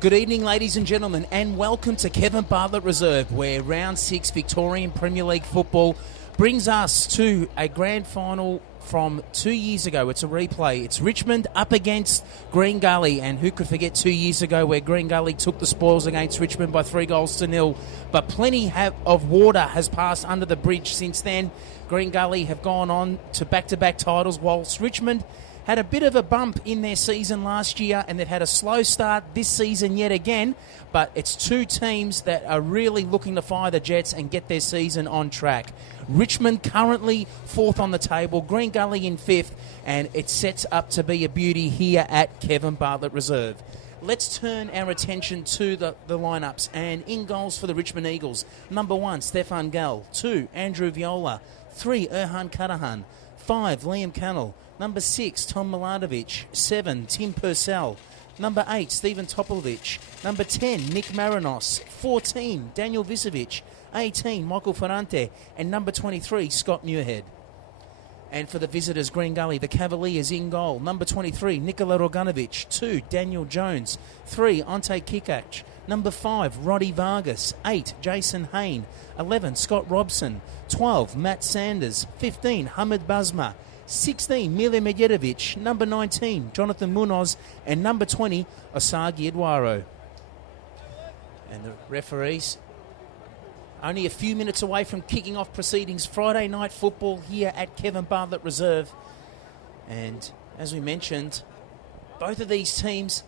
Good evening, ladies and gentlemen, and welcome to Kevin Bartlett Reserve, where Round 6 Victorian Premier League football brings us to a grand final from 2 years ago. It's a replay. It's Richmond up against Green Gully, and who could forget 2 years ago where Green Gully took the spoils against Richmond by 3-0. But plenty of water has passed under the bridge since then. Green Gully have gone on to back-to-back titles, whilst Richmond had a bit of a bump in their season last year, and they've had a slow start this season yet again. But it's two teams that are really looking to fire the jets and get their season on track. Richmond currently fourth on the table, Green Gully in fifth, and it sets up to be a beauty here at Kevin Bartlett Reserve. Let's turn our attention to the lineups. And in goals for the Richmond Eagles, number 1, Stefan Gall. 2, Andrew Viola. 3, Erhan Karahan. 5, Liam Cannell. Number 6, Tom Miladovich. 7, Tim Purcell. Number 8, Stephen Topovic. Number 10, Nick Marinos. 14, Daniel Visovic. 18, Michael Ferrante. And number 23, Scott Muirhead. And for the visitors, Green Gully, the Cavaliers in goal. Number 23, Nikola Roganovic. 2, Daniel Jones. 3, Ante Kikac. Number 5, Roddy Vargas. 8, Jason Hain. 11, Scott Robson. 12, Matt Sanders. 15, Hamid Basma. 16, Mile Medjedovic. Number 19, Jonathan Munoz. And number 20, Osagi Eduaro. And the referees only a few minutes away from kicking off proceedings. Friday night football here at Kevin Bartlett Reserve. And as we mentioned, both of these teams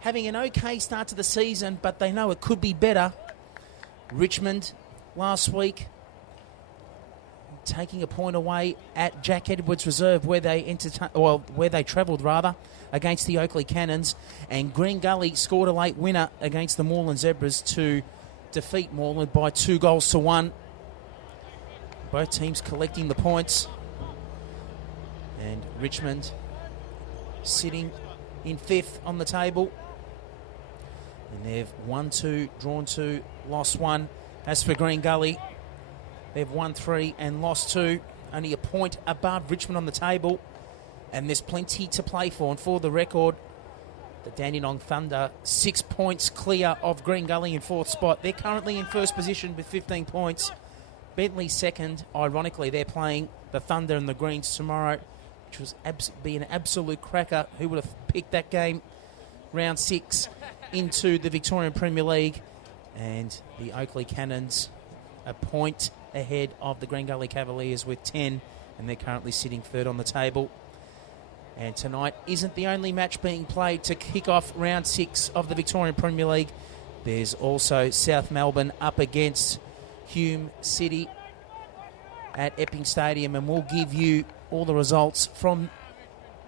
having an okay start to the season, but they know it could be better. Richmond last week taking a point away at Jack Edwards Reserve, where they travelled against the Oakley Cannons, and Green Gully scored a late winner against the Moreland Zebras to defeat Moreland by 2-1. Both teams collecting the points, and Richmond sitting in fifth on the table, and they've won 2, drawn 2, lost 1. As for Green Gully, they've won 3 and lost 2, only a point above Richmond on the table, and there's plenty to play for. And for the record, the Dandenong Thunder 6 points clear of Green Gully in fourth spot. They're currently in first position with 15 points. Bentley second. Ironically, they're playing the Thunder and the Greens tomorrow, which was be an absolute cracker. Who would have picked that game? Round 6 into the Victorian Premier League. And the Oakley Cannons a point ahead of the Green Gully Cavaliers with 10, and they're currently sitting third on the table. And tonight isn't the only match being played to kick off round 6 of the Victorian Premier League. There's also South Melbourne up against Hume City at Epping Stadium, and we'll give you all the results from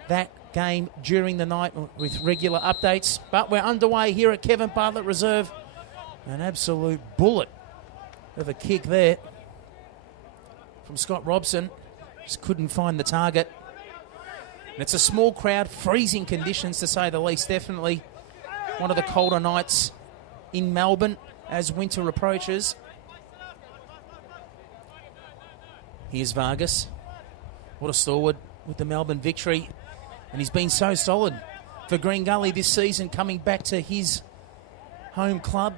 that game during the night with regular updates. But we're underway here at Kevin Bartlett Reserve. An absolute bullet of a kick there from Scott Robson. Just couldn't find the target. And it's a small crowd, freezing conditions to say the least. Definitely one of the colder nights in Melbourne as winter approaches. Here's Vargas. What a stalwart with the Melbourne victory. And he's been so solid for Green Gully this season, coming back to his home club.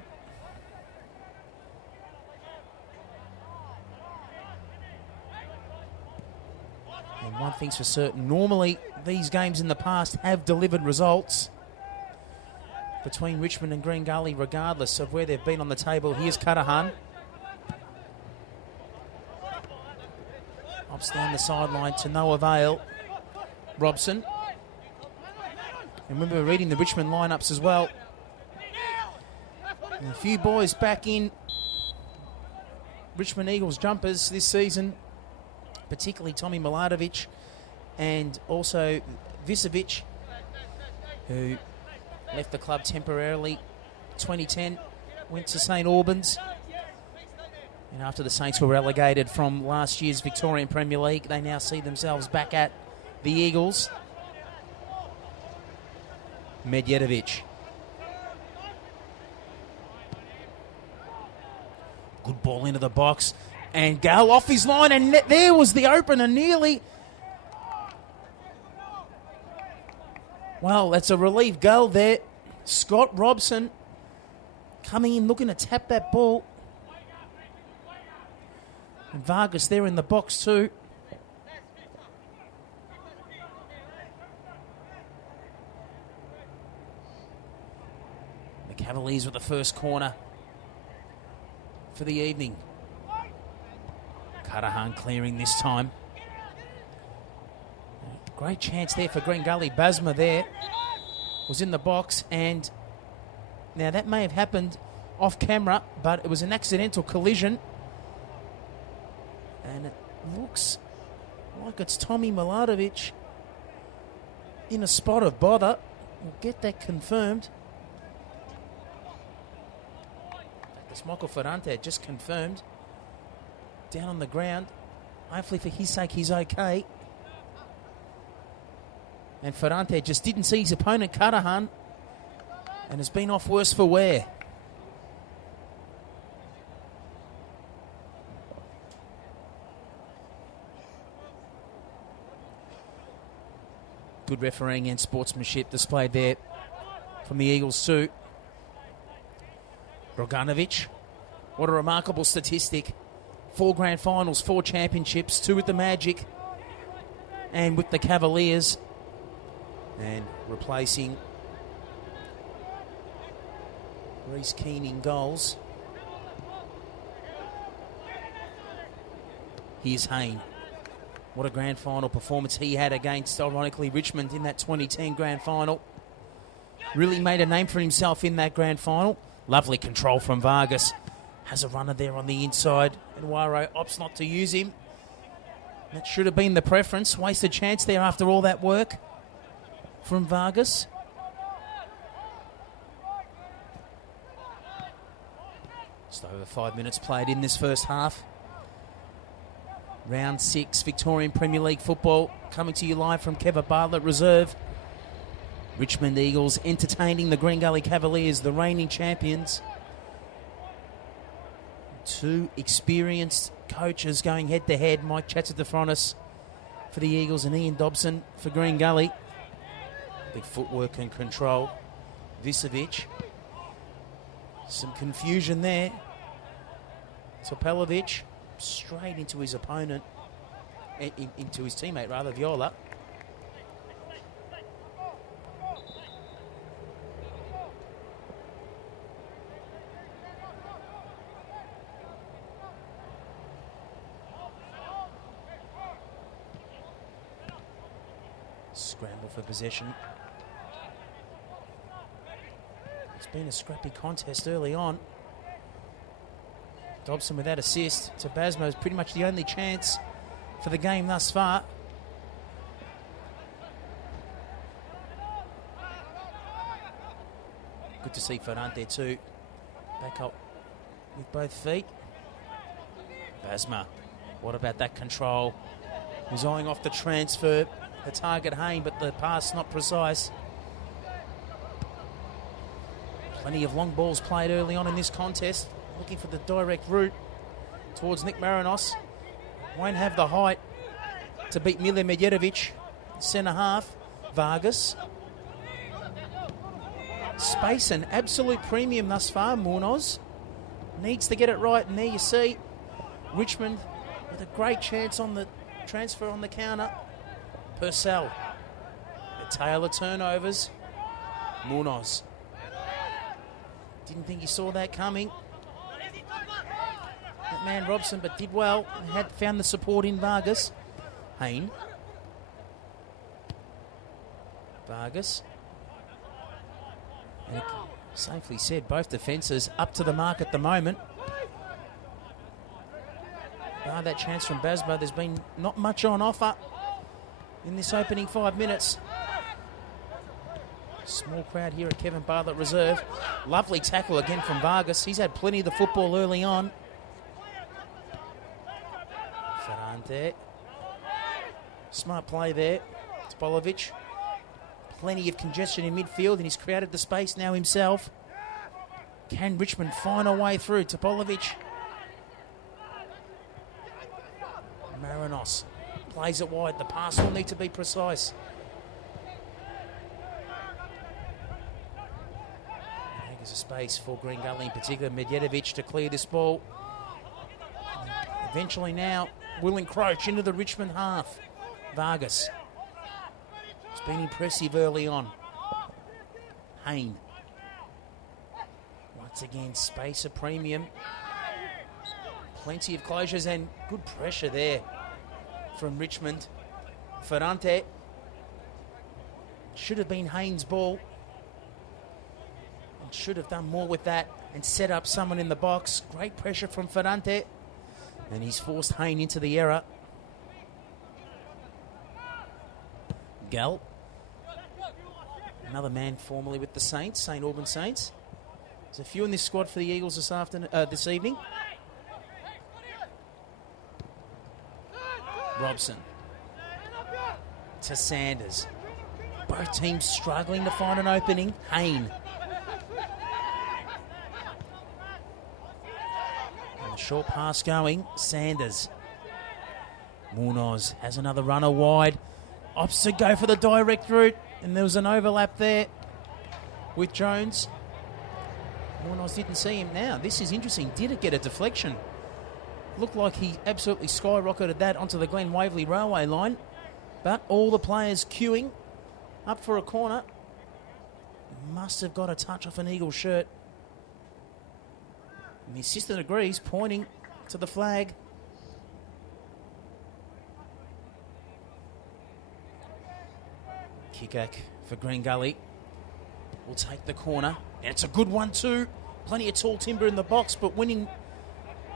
And one thing's for certain, normally these games in the past have delivered results between Richmond and Green Gully, regardless of where they've been on the table. Here's Cudahan. Hops down the sideline to no avail. Robson. And remember reading the Richmond lineups as well. And a few boys back in Richmond Eagles jumpers this season, particularly Tommy Miladovich and also Visovic, who left the club temporarily 2010, went to St Albans. And after the Saints were relegated from last year's Victorian Premier League, they now see themselves back at the Eagles. Medjedovic. Good ball into the box. And Gale off his line, and there was the opener nearly. Well, that's a relief goal there. Scott Robson coming in looking to tap that ball. And Vargas there in the box too. The Cavaliers with the first corner for the evening. Cudahan clearing this time. Great chance there for Green Gully. Basma there was in the box, and now that may have happened off camera, but it was an accidental collision. And it looks like it's Tommy Milatovic in a spot of bother. We'll get that confirmed. It's Michael Ferrante just confirmed. Down on the ground. Hopefully for his sake he's okay. And Ferrante just didn't see his opponent, Cudahan, and has been off worse for wear. Good refereeing and sportsmanship displayed there from the Eagles too. Roganovic, what a remarkable statistic. 4 grand finals, 4 championships, 2 with the Magic and with the Cavaliers. And replacing Reece Keane in goals. Here's Hayne. What a grand final performance he had against, ironically, Richmond in that 2010 grand final. Really made a name for himself in that grand final. Lovely control from Vargas. Has a runner there on the inside, and Waro opts not to use him. That should have been the preference. Wasted chance there after all that work from Vargas. Just over 5 minutes played in this first half. Round 6 Victorian Premier League football coming to you live from Kevin Bartlett Reserve. Richmond Eagles entertaining the Green Gully Cavaliers, the reigning champions. 2 experienced coaches going head to head. Mike Chatzidefronis for the Eagles and Ian Dobson for Green Gully. Big footwork and control. Visevic. Some confusion there. Topalovic straight into his opponent, into his teammate rather, Viola. Scramble for possession. It's been a scrappy contest early on. Dobson with that assist to Basmo is pretty much the only chance for the game thus far. Good to see Ferrante too. Back up with both feet. Basma, what about that control? Was eyeing off the transfer. The target Hayne, but the pass not precise. Plenty of long balls played early on in this contest. Looking for the direct route towards Nick Marinos. Won't have the height to beat Milja Medjedovic, centre half. Vargas. Space and absolute premium thus far. Munoz needs to get it right, and there you see Richmond with a great chance on the transfer on the counter. Purcell. The tail of turnovers. Munoz. Didn't think he saw that coming. That man Robson, but did well. Had found the support in Vargas. Hayne. Vargas. And safely said, both defences up to the mark at the moment. That chance from Basmo, there's been not much on offer in this opening 5 minutes. Small crowd here at Kevin Bartlett Reserve. Lovely tackle again from Vargas. He's had plenty of the football early on. Ferrante. Smart play there. Topalovic. Plenty of congestion in midfield, and he's created the space now himself. Can Richmond find a way through? Topalovic. Marinos plays it wide. The pass will need to be precise. There's a space for Green Gully in particular. Medjedovic to clear this ball. Eventually now will encroach into the Richmond half. Vargas. It's been impressive early on. Hayne. Once again, space a premium. Plenty of closures and good pressure there from Richmond. Ferrante. Should have been Hayne's ball. And should have done more with that and set up someone in the box. Great pressure from Ferrante. And he's forced Hayne into the error. Gall. Another man formerly with the Saints, St Albans Saints. There's a few in this squad for the Eagles this evening. Robson. To Sanders. Both teams struggling to find an opening. Hayne. And a short pass going. Sanders. Munoz has another runner wide. Opts to go for the direct route. And there was an overlap there with Jones. Munoz didn't see him. Now, this is interesting. Did it get a deflection? Looked like he absolutely skyrocketed that onto the Glen Waverley railway line. But all the players queuing up for a corner. Must have got a touch off an Eagle shirt. And the assistant agrees, pointing to the flag. Kikak for Green Gully. Will take the corner. And it's a good one too. Plenty of tall timber in the box, but winning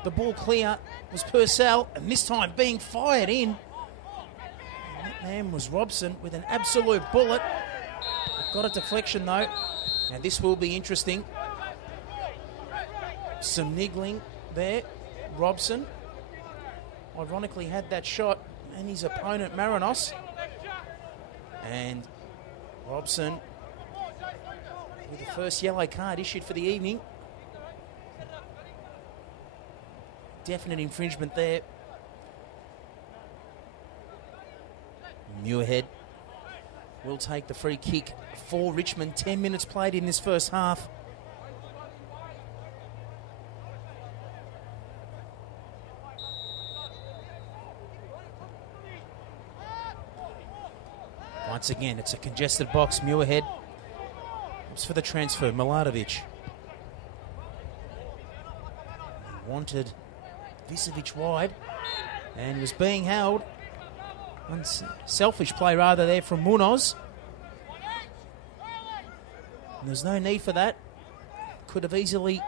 the ball clear was Purcell. And this time being fired in. And that man was Robson with an absolute bullet. Got a deflection though. Now this will be interesting. Some niggling there. Robson ironically had that shot and his opponent Marinos. And Robson with the first yellow card issued for the evening. Definite infringement there. Muirhead will take the free kick for Richmond. 10 minutes played in this first half. Once again, it's a congested box. Muirhead was for the transfer. Milatovic wanted Visevic wide and was being held. Selfish play rather there from Munoz. And there's no need for that. Could have easily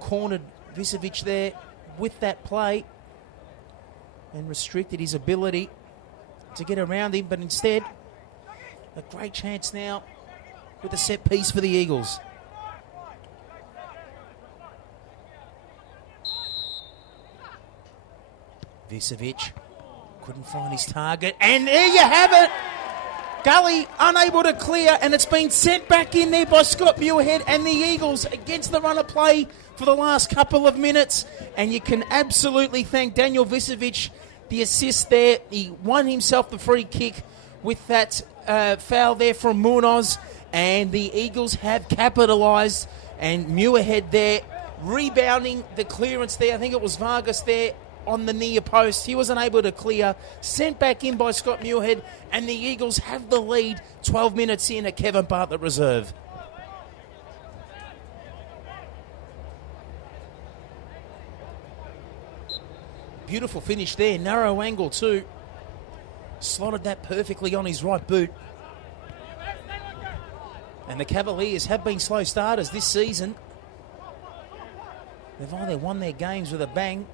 cornered Visevic there with that play and restricted his ability to get around him, but instead a great chance now with a set piece for the Eagles. Visevic couldn't find his target, and there you have it. Gully unable to clear, and it's been sent back in there by Scott Muirhead and the Eagles against the run of play for the last couple of minutes. And you can absolutely thank Daniel Visevic, the assist there. He won himself the free kick with that foul there from Munoz, and the Eagles have capitalised. And Muirhead there rebounding the clearance there. I think it was Vargas there on the near post. He wasn't able to clear. Sent back in by Scott Muirhead, and the Eagles have the lead 12 minutes in at Kevin Bartlett Reserve. Beautiful finish there. Narrow angle too. Slotted that perfectly on his right boot. And the Cavaliers have been slow starters this season. They've either won their games with a bang,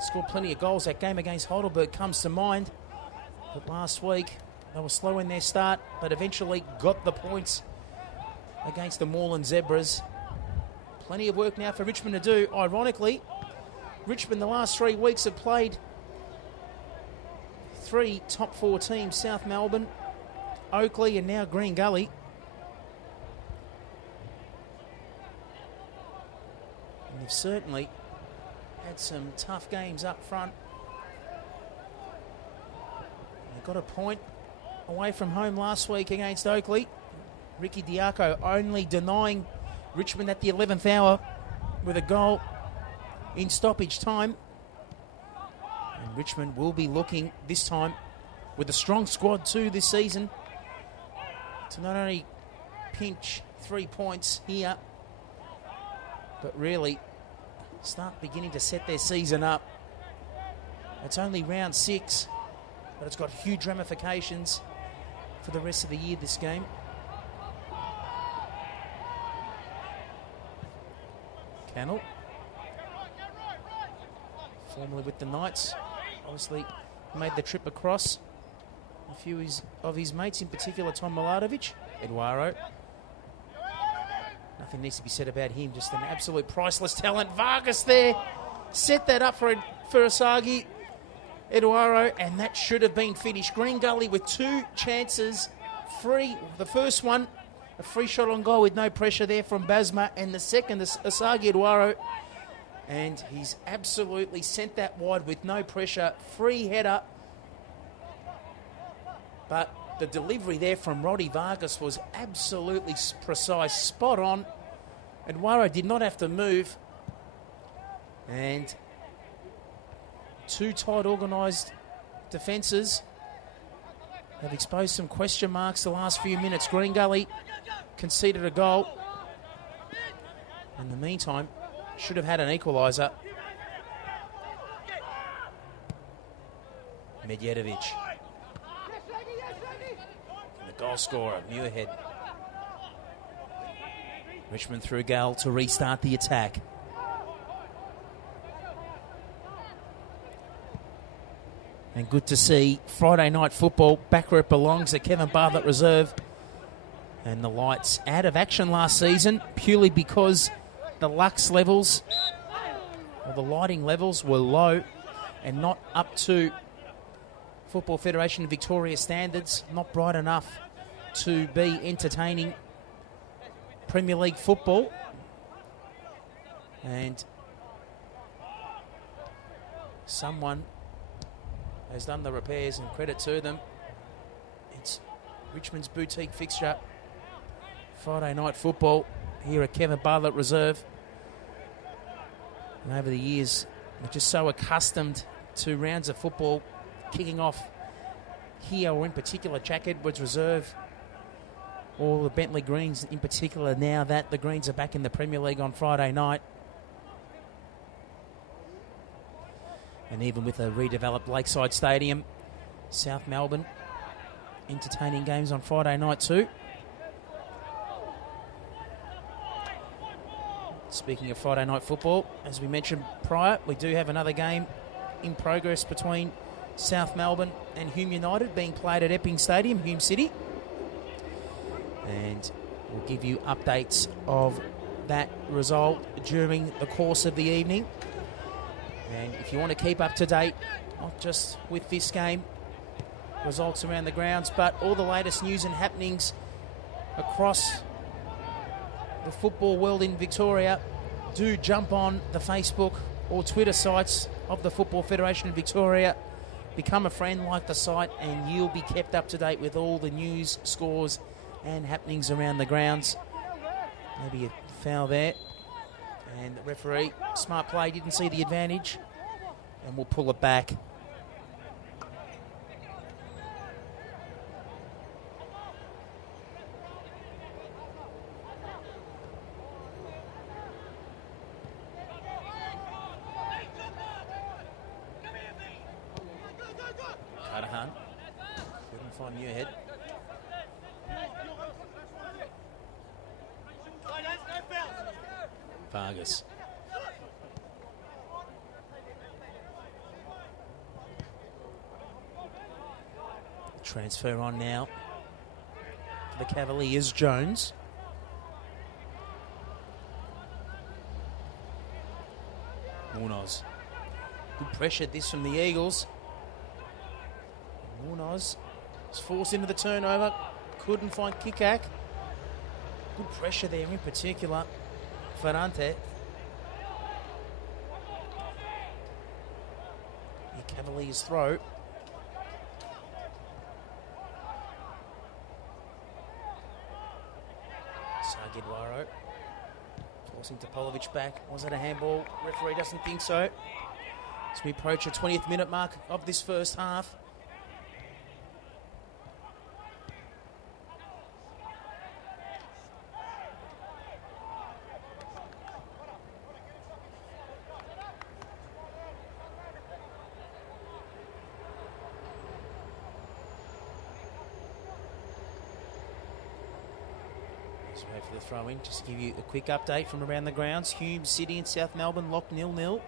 scored plenty of goals. That game against Heidelberg comes to mind. But last week, they were slow in their start, but eventually got the points against the Moreland Zebras. Plenty of work now for Richmond to do. Ironically, Richmond the last 3 weeks have played 3 top 4 teams: South Melbourne, Oakley, and now Green Gully. And they've certainly had some tough games up front. They got a point away from home last week against Oakley. Ricky Diaco only denying Richmond at the 11th hour with a goal in stoppage time. And Richmond will be looking this time with a strong squad too this season to not only pinch 3 points here, but really start beginning to set their season up. It's only round 6, but it's got huge ramifications for the rest of the year, this game. Cannell, formerly with the Knights, obviously made the trip across. A few of his mates, in particular Tom Miladovic, Eduardo. Nothing needs to be said about him, just an absolute priceless talent. Vargas there, set that up for Asagi, Eduardo, and that should have been finished. Green Gully with 2 chances, free. The first one, a free shot on goal with no pressure there from Basma, and the second, Asagi Eduardo. And he's absolutely sent that wide with no pressure, free header. But the delivery there from Roddy Vargas was absolutely precise, spot on. Eduardo did not have to move. And 2 tight organised defences have exposed some question marks the last few minutes. Green Gully conceded a goal. In the meantime, should have had an equaliser. Medjedovic. The goal scorer, Muirhead. Richmond through Gale to restart the attack. And good to see Friday night football back where it belongs at Kevin Bartlett Reserve. And the Lights out of action last season purely because the lux levels, or the lighting levels, were low and not up to Football Federation Victoria standards, not bright enough to be entertaining Premier League football. And someone has done the repairs, and credit to them. It's Richmond's boutique fixture, Friday night football here at Kevin Bartlett Reserve. And over the years, we're just so accustomed to rounds of football kicking off here, or in particular Jack Edwards Reserve, or the Bentley Greens in particular, now that the Greens are back in the Premier League on Friday night. And even with a redeveloped Lakeside Stadium, South Melbourne entertaining games on Friday night too. Speaking of Friday night football, as we mentioned prior, we do have another game in progress between South Melbourne and Hume United being played at Epping Stadium, Hume City. And we'll give you updates of that result during the course of the evening. And if you want to keep up to date, not just with this game, results around the grounds, but all the latest news and happenings across the football world in Victoria, do jump on the Facebook or Twitter sites of the Football Federation of Victoria. Become a friend, like the site, and you'll be kept up to date with all the news, scores and happenings around the grounds. Maybe a foul there. And the referee, smart play, didn't see the advantage, and we'll pull it back. Cardahan couldn't find Muirhead. Vargas. Transfer on now for the Cavaliers, Jones. Munoz. Good pressure this from the Eagles. Munoz was forced into the turnover. Couldn't find Kikak. Good pressure there in particular. Ferrante. The Cavaliers throw. Sagidwaro forcing Topolovic back. Was it a handball? Referee doesn't think so. As we approach the 20th minute mark of this first half. Wait for the throw in. Just to give you a quick update from around the grounds. Hume City in South Melbourne locked 0-0.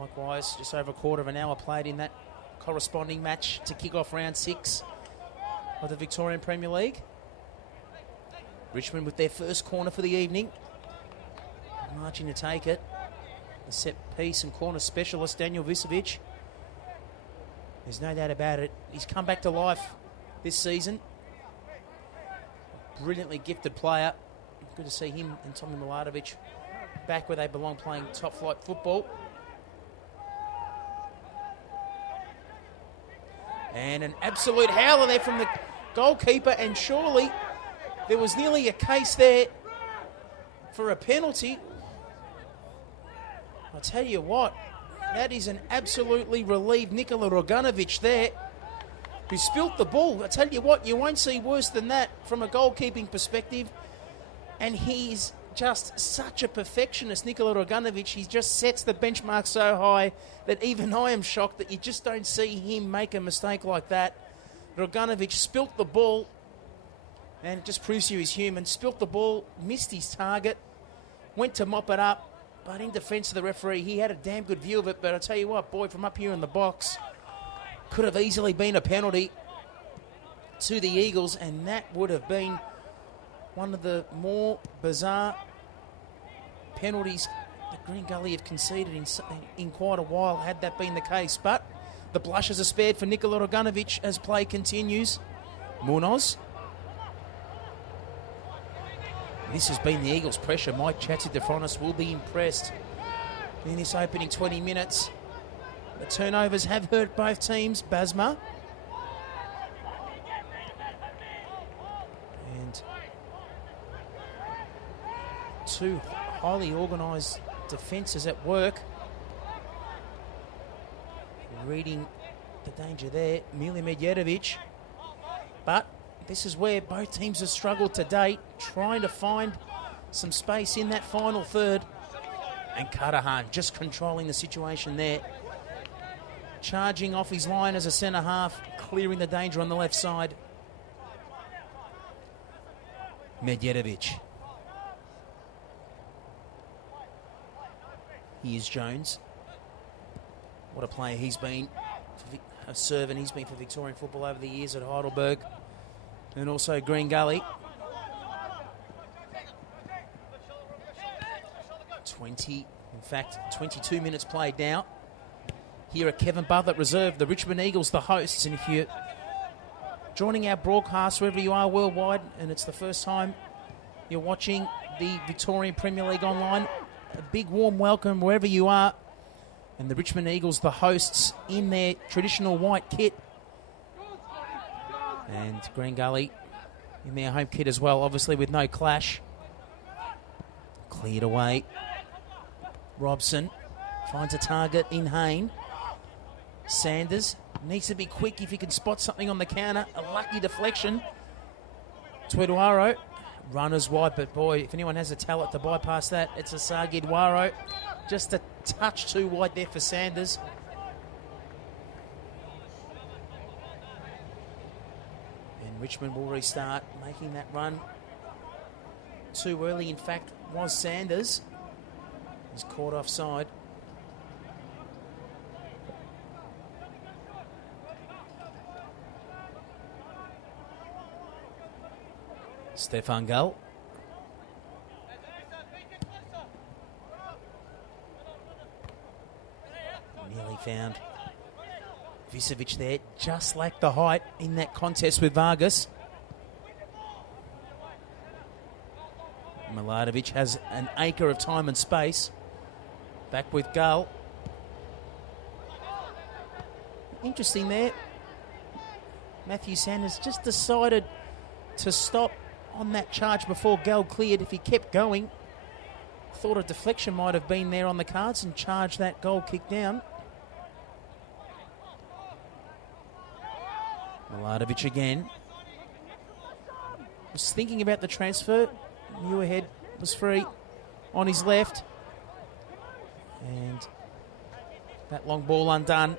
Likewise, just over a quarter of an hour played in that corresponding match to kick off round 6 of the Victorian Premier League. Richmond with their first corner for the evening. Marching to take it. The set piece and corner specialist Daniel Visovic. There's no doubt about it. He's come back to life this season. Brilliantly gifted player. Good to see him and Tommy Milatovic back where they belong, playing top flight football. And an absolute howler there from the goalkeeper, and surely there was nearly a case there for a penalty. I'll tell you what, that is an absolutely relieved Nikola Roganovic there, who spilt the ball. I tell you what, you won't see worse than that from a goalkeeping perspective. And he's just such a perfectionist, Nikola Roganovic. He just sets the benchmark so high that even I am shocked that you just don't see him make a mistake like that. Roganovic spilt the ball, and it just proves you he's human. Spilt the ball, missed his target, went to mop it up, but in defence of the referee, he had a damn good view of it. But I tell you what, boy, from up here in the box, could have easily been a penalty to the Eagles, and that would have been one of the more bizarre penalties that Green Gully have conceded in quite a while, had that been the case. But the blushes are spared for Nikola Roganovic as play continues. Munoz. This has been the Eagles' pressure. Mike Chatsidefronis will be impressed in this opening 20 minutes. The turnovers have hurt both teams. Basma. And two highly organised defences at work. Reading the danger there, Milja Medjedovic. But this is where both teams have struggled to date, trying to find some space in that final third. And Cudahan just controlling the situation there. Charging off his line as a centre-half, clearing the danger on the left side. Medjedovic. Here's Jones. What a player he's been, a servant he's been for Victorian football over the years at Heidelberg and also Green Gully. 22 minutes played now. Here at Kevin Bartlett Reserve, the Richmond Eagles, the hosts. And if you're joining our broadcast wherever you are worldwide, and it's the first time you're watching the Victorian Premier League online, a big warm welcome wherever you are. And the Richmond Eagles, the hosts, in their traditional white kit. And Green Gully in their home kit as well, obviously with no clash. Cleared away. Robson finds a target in Hayne. Sanders needs to be quick if he can spot something on the counter. A lucky deflection. Tweduaro. Runners wide, but boy, if anyone has a talent to bypass that, it's Asagidwaro. Just a touch too wide there for Sanders. And Richmond will restart, making that run too early. In fact, was Sanders. He's caught offside. Stefan Gull. Nearly found Visovic there. Just lacked the height in that contest with Vargas. Milatovic has an acre of time and space. Back with Gull. Interesting there. Matthew Sanders just decided to stop on that charge before Gal cleared. If he kept going, thought a deflection might have been there on the cards and charged that goal kick down. Miladovic again. Was thinking about the transfer. Muirhead was free on his left. And that long ball undone.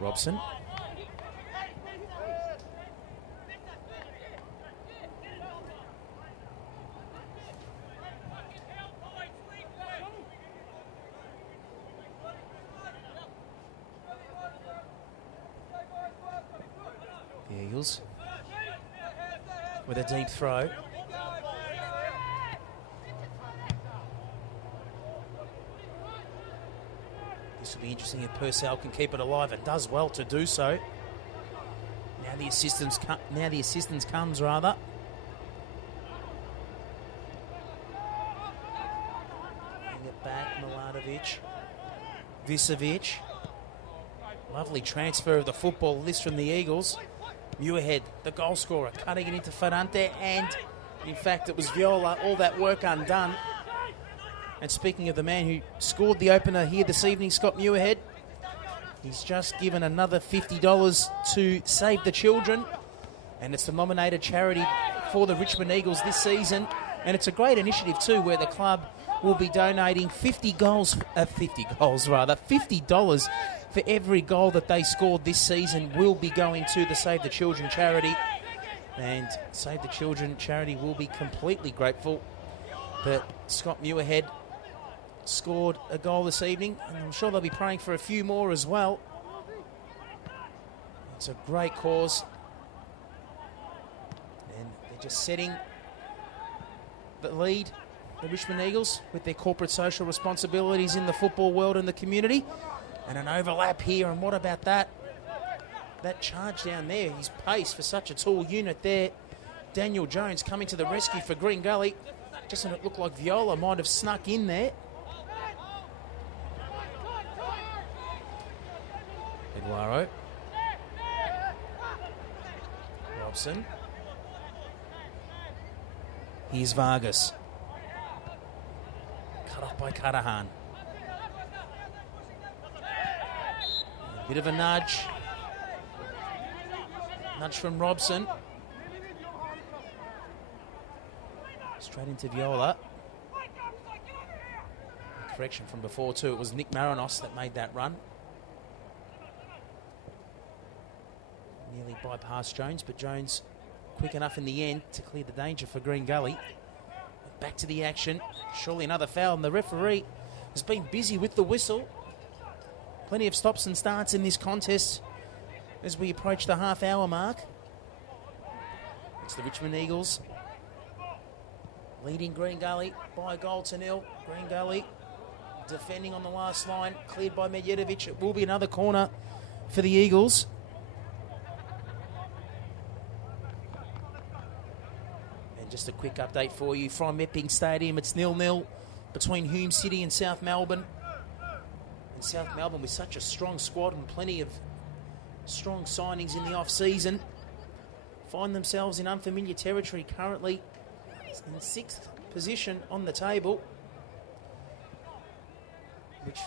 Robson. The Eagles with a deep throw. This will be interesting if Purcell can keep it alive and does well to do so. Now the assistance comes rather. Bring it back, Miladovic. Visevic. Lovely transfer of the football list from the Eagles. Muirhead, the goal scorer, cutting it into Ferrante, and in fact it was Viola, all that work undone. And speaking of the man who scored the opener here this evening, Scott Muirhead, he's just given another $50 to Save the Children, and it's the nominated charity for the Richmond Eagles this season. And it's a great initiative too, where the club will be donating $50 for every goal that they scored this season will be going to the Save the Children charity. And Save the Children charity will be completely grateful that Scott Muirhead scored a goal this evening, and I'm sure they'll be praying for a few more as well. It's a great cause, and they're just setting the lead, the Richmond Eagles, with their corporate social responsibilities in the football world and the community. And an overlap here, and what about that? That charge down there, his pace for such a tall unit there. Daniel Jones coming to the rescue for Green Gully. Just when it looked like Viola might have snuck in there. Eduardo. Robson. Here's Vargas. Cut off by Cudahan. A bit of a nudge. Nudge from Robson. Straight into Viola. A correction from before too. It was Nick Marinos that made that run. Nearly bypassed Jones, but Jones quick enough in the end to clear the danger for Green Gully. Back to the action. Surely another foul, and the referee has been busy with the whistle. Plenty of stops and starts in this contest as we approach the half-hour mark. It's the Richmond Eagles leading Green Gully by a goal to nil. Green Gully defending on the last line, cleared by Medjedovic. It will be another corner for the Eagles. And just a quick update for you from Epping Stadium. It's 0-0 between Hume City and South Melbourne. And South Melbourne, with such a strong squad and plenty of strong signings in the off-season, find themselves in unfamiliar territory currently in 6th position on the table, which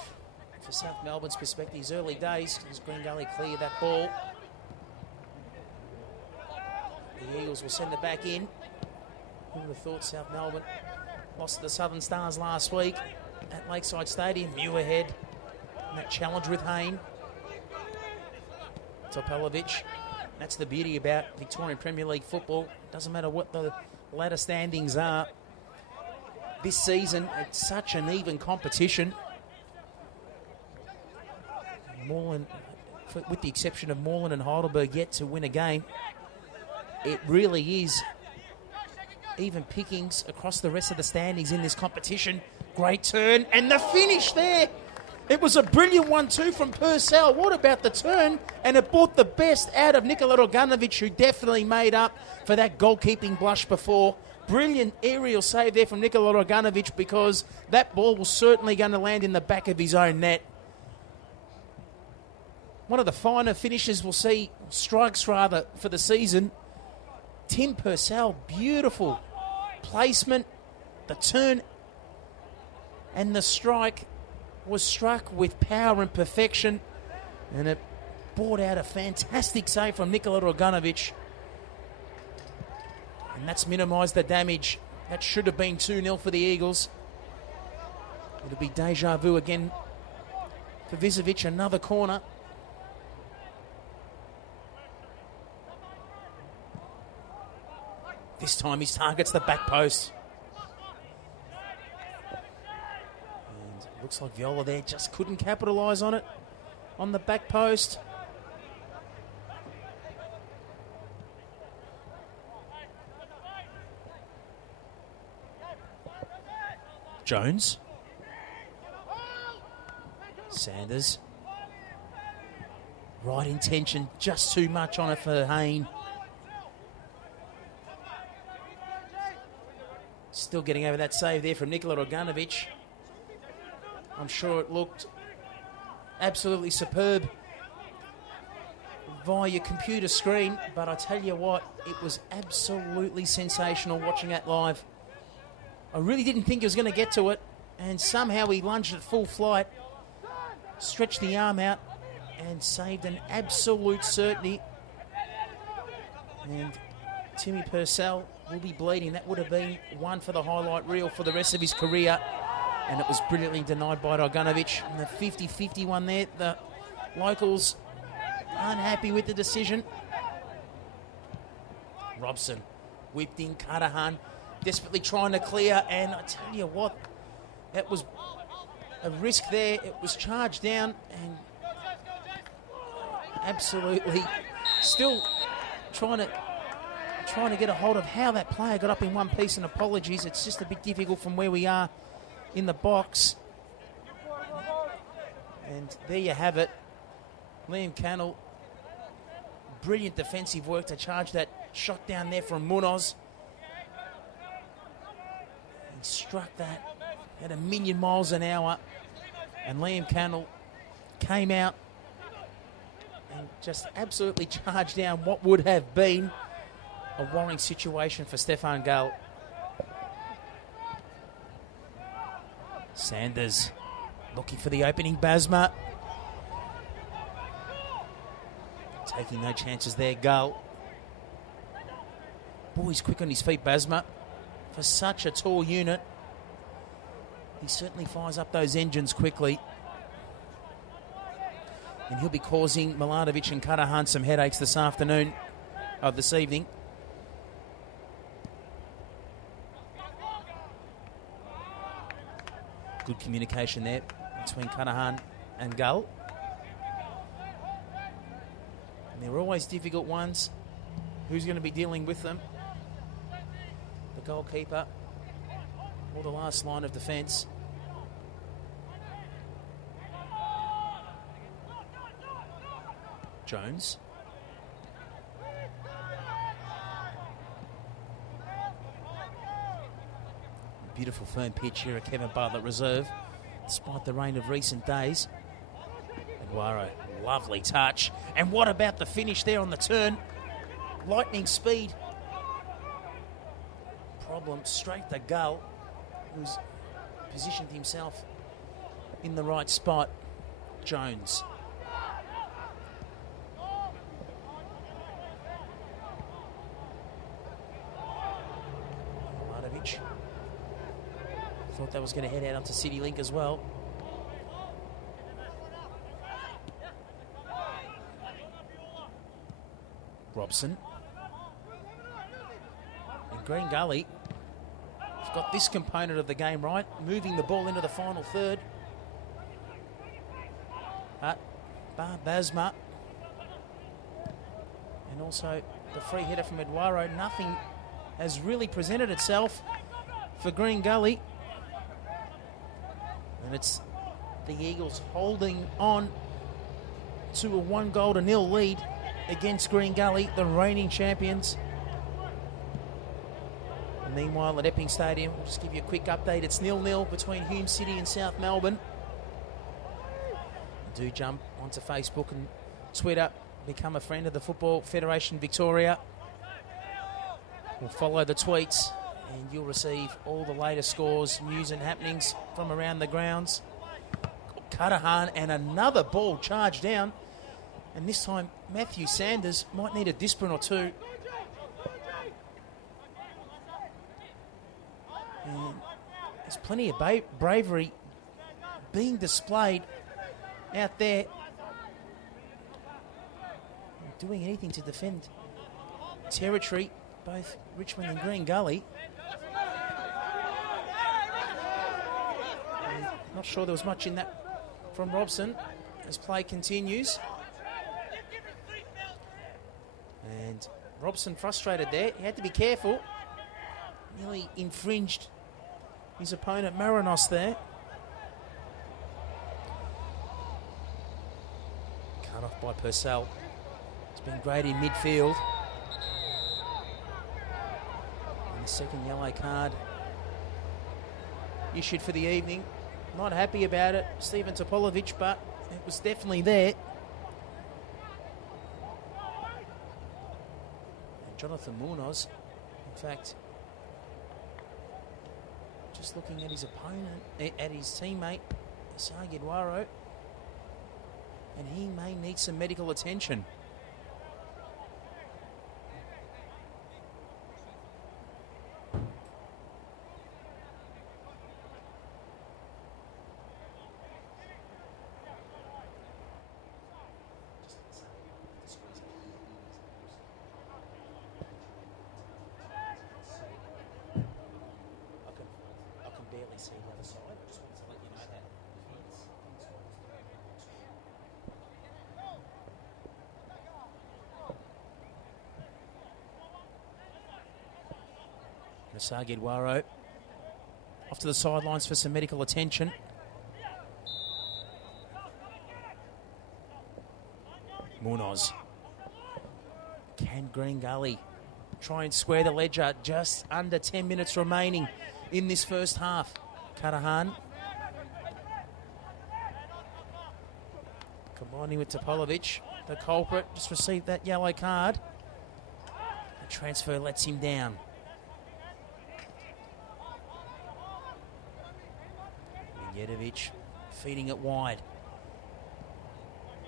for South Melbourne's perspective is early days as Green Gully clear that ball. The Eagles will send it back in. Who would have thought South Melbourne lost to the Southern Stars last week at Lakeside Stadium. Muirhead, and that challenge with Hayne. Topelovic. That's the beauty about Victorian Premier League football. Doesn't matter what the ladder standings are. This season, it's such an even competition. Moreland, with the exception of Moreland and Heidelberg, yet to win a game. It really is even pickings across the rest of the standings in this competition. Great turn, and the finish there. It was a brilliant 1-2 from Purcell. What about the turn? And it brought the best out of Nikola Roganovic, who definitely made up for that goalkeeping blush before. Brilliant aerial save there from Nikola Roganovic, because that ball was certainly going to land in the back of his own net. one of the finer finishes we'll see, strikes rather, for the season. Tim Purcell, beautiful placement, the turn and the strike was struck with power and perfection, and it brought out a fantastic save from Nikola Draganovic, and that's minimised the damage. That should have been 2-0 for the Eagles. It'll be deja vu again for Vizovic, another corner. This time he targets the back post. And it looks like Viola there just couldn't capitalise on it. On the back post. Jones. Sanders. Right intention, just too much on it for Hayne. Still getting over that save there from Nikola Draganovic. I'm sure it looked absolutely superb via your computer screen, but I tell you what, it was absolutely sensational watching that live. I really didn't think he was going to get to it, and somehow he lunged at full flight, stretched the arm out, and saved an absolute certainty. And Timmy Purcell will be bleeding. That would have been one for the highlight reel for the rest of his career, and it was brilliantly denied by Draganovic. And the 50-50 one there, the locals unhappy with the decision. Robson whipped in, Cudahan desperately trying to clear, and I tell you what, that was a risk there. It was charged down, and absolutely still trying to get a hold of how that player got up in one piece, and apologies, it's just a bit difficult from where we are in the box. And there you have it. Liam Cannell, brilliant defensive work to charge that shot down there from Munoz. He struck that at 1,000,000 miles an hour, and Liam Cannell came out and just absolutely charged down what would have been a worrying situation for Stefan Gale. Sanders looking for the opening. Basma taking no chances there. Gale. Boy, he's quick on his feet, Basma. For such a tall unit, he certainly fires up those engines quickly. And he'll be causing Milanovic and Cudahan some headaches this evening. Good communication there between Cudahan and Gull. And they're always difficult ones. Who's going to be dealing with them? The goalkeeper or the last line of defence? Jones. Beautiful firm pitch here at Kevin Bartlett Reserve, despite the rain of recent days. Aguero, lovely touch. And what about the finish there on the turn? Lightning speed. Problem straight to Gull, who's positioned himself in the right spot. Jones. Milanovic. Thought that was going to head out onto City Link as well. Robson. And Green Gully have got this component of the game right, moving the ball into the final third. But Bar Basma and also the free hitter from Eduardo, nothing has really presented itself for Green Gully. And it's the Eagles holding on to a 1-0 lead against Green Gully, the reigning champions. And meanwhile at Epping Stadium, we'll just give you a quick update. It's 0-0 between Hume City and South Melbourne. Do jump onto Facebook and Twitter, become a friend of the Football Federation Victoria. We'll follow the tweets and you'll receive all the latest scores, news and happenings from around the grounds. Cudahan and another ball charged down. And this time, Matthew Sanders might need a discipline or two. And there's plenty of bravery being displayed out there. Doing anything to defend territory, both Richmond and Green Gully. And not sure there was much in that from Robson as play continues. And Robson frustrated there. He had to be careful. Nearly infringed his opponent Marinos there. Cut off by Purcell. It's been great in midfield. And the second yellow card issued for the evening. Not happy about it, Stephen Topolovic, but it was definitely there. And Jonathan Munoz, in fact, just looking at his opponent, at his teammate, Sagidwaro, and he may need some medical attention. Sagidwaro off to the sidelines for some medical attention. Munoz. Can Green Gully try and square the ledger? Just under 10 minutes remaining in this first half. Cudahan combining with Topolovic. The culprit just received that yellow card. The transfer lets him down. Jedovic feeding it wide.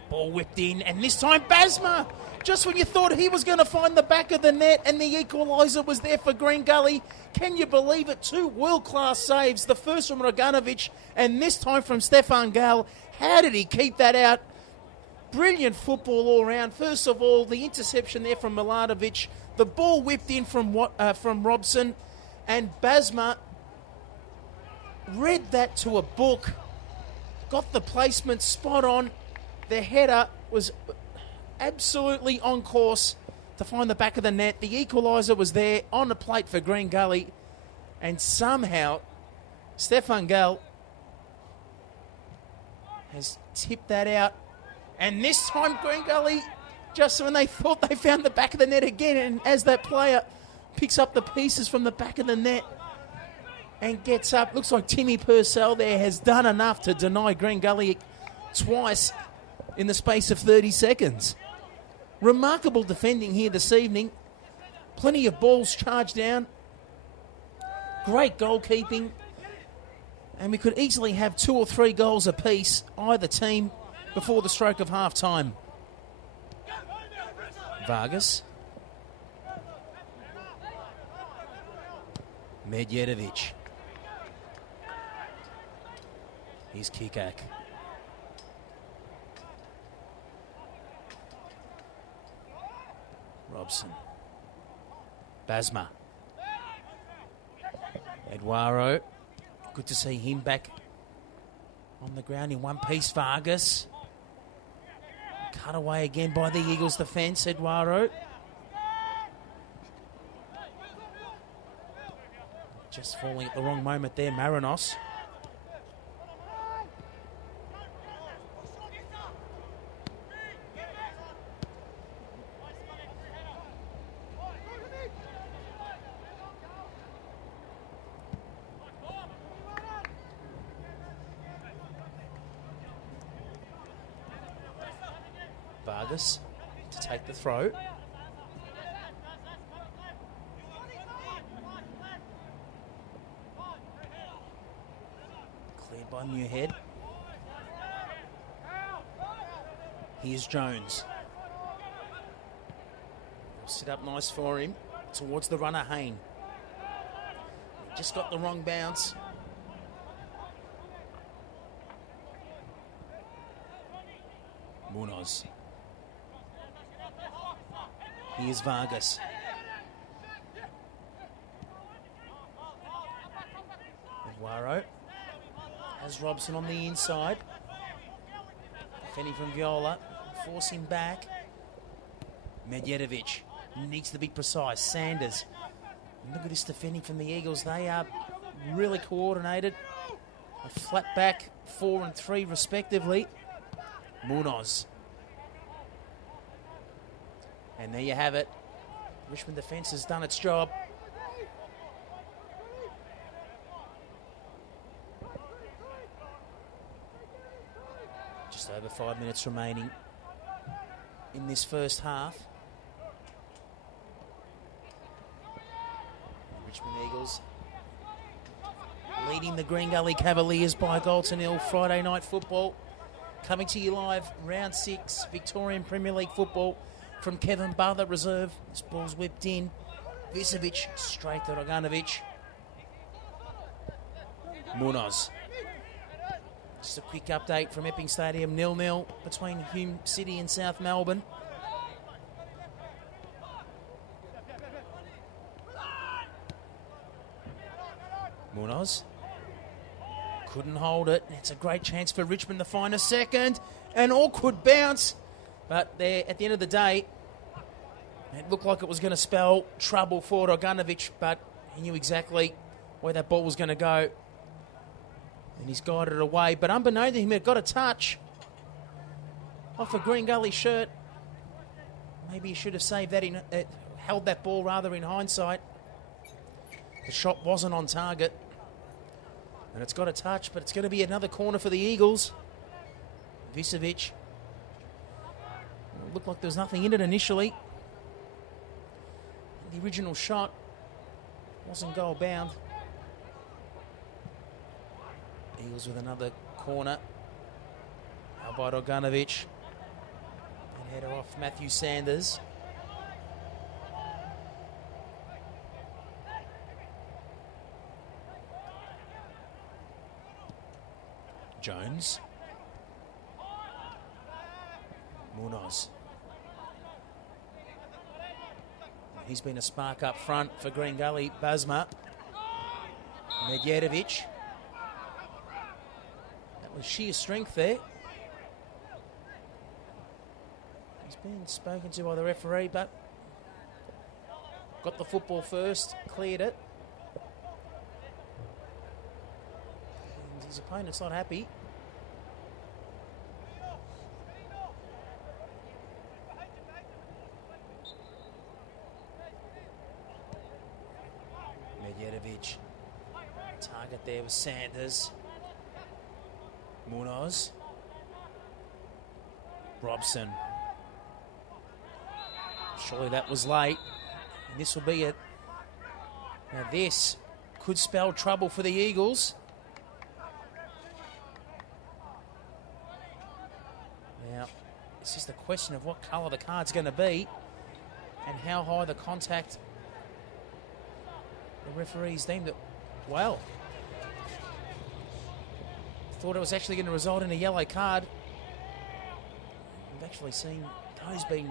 Ball whipped in, and this time Basma, just when you thought he was going to find the back of the net and the equaliser was there for Green Gully. Can you believe it? Two world-class saves, the first from Roganovic and this time from Stefan Gale. How did he keep that out? Brilliant football all round. First of all, the interception there from Milanovic, the ball whipped in from Robson, and Basma read that to a book, got the placement spot on. The header was absolutely on course to find the back of the net. The equaliser was there on the plate for Green Gully, and somehow Stefan Gale has tipped that out. And this time Green Gully, just when they thought they found the back of the net again, and as that player picks up the pieces from the back of the net and gets up. Looks like Timmy Purcell there has done enough to deny Green Gully twice in the space of 30 seconds. Remarkable defending here this evening. Plenty of balls charged down. Great goalkeeping. And we could easily have 2 or 3 goals apiece, either team, before the stroke of half-time. Vargas. Medjedovic. Here's Kikak. Robson. Basma. Eduardo. Good to see him back on the ground in one piece. Vargas. Cut away again by the Eagles defence. Eduardo. Just falling at the wrong moment there, Marinos. Vargas to take the throw. Cleared by Muirhead. Here's Jones. They'll sit up nice for him towards the runner, Hayne. Just got the wrong bounce. Munoz. Here's Vargas. Waro has Robson on the inside. Defending from Viola. Force him back. Medjedovic needs to be precise. Sanders. Look at this defending from the Eagles. They are really coordinated. A flat back 4 and 3 respectively. Munoz. And there you have it. Richmond defence has done its job. Just over 5 minutes remaining in this first half. Richmond Eagles leading the Green Gully Cavaliers by a goal to nil. Friday night football. Coming to you live, round 6, Victorian Premier League football from Kevin Bartlett Reserve. This ball's whipped in. Visevic straight to Roganovic. Munoz. Just a quick update from Epping Stadium, 0-0 between Hume City and South Melbourne. Munoz. Couldn't hold it. It's a great chance for Richmond to find a second. An awkward bounce. But there, at the end of the day, it looked like it was going to spell trouble for Roganovic, but he knew exactly where that ball was going to go. And he's guided it away. But unbeknown to him, it got a touch off a Green Gully shirt. Maybe he should have saved that held that ball rather in hindsight. The shot wasn't on target. And it's got a touch, but it's going to be another corner for the Eagles. Visevic. Looked like there was nothing in it initially. The original shot wasn't goal bound. Eagles with another corner. Albert Roganovic. And header off Matthew Sanders. Jones. Munoz. He's been a spark up front for Green Gully. Basma. Medjedovic. That was sheer strength there. He's been spoken to by the referee, but got the football first, cleared it. And his opponent's not happy. Medjedovic. Target there was Sanders. Munoz. Robson. Surely that was late. And this will be it. Now this could spell trouble for the Eagles. Now, it's just a question of what colour the card's going to be and how high the contact. The referees deemed it well. Thought it was actually going to result in a yellow card. We've actually seen those being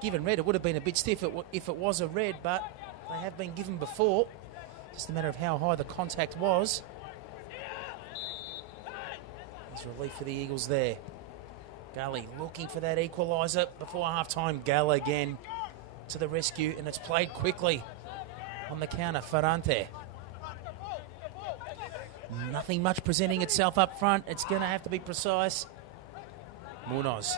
given red. It would have been a bit stiff if it was a red, but they have been given before. Just a matter of how high the contact was. There's relief for the Eagles there. Gully looking for that equaliser before half-time. Gall again to the rescue, and it's played quickly on the counter. Ferrante. Nothing much presenting itself up front. It's going to have to be precise. Munoz.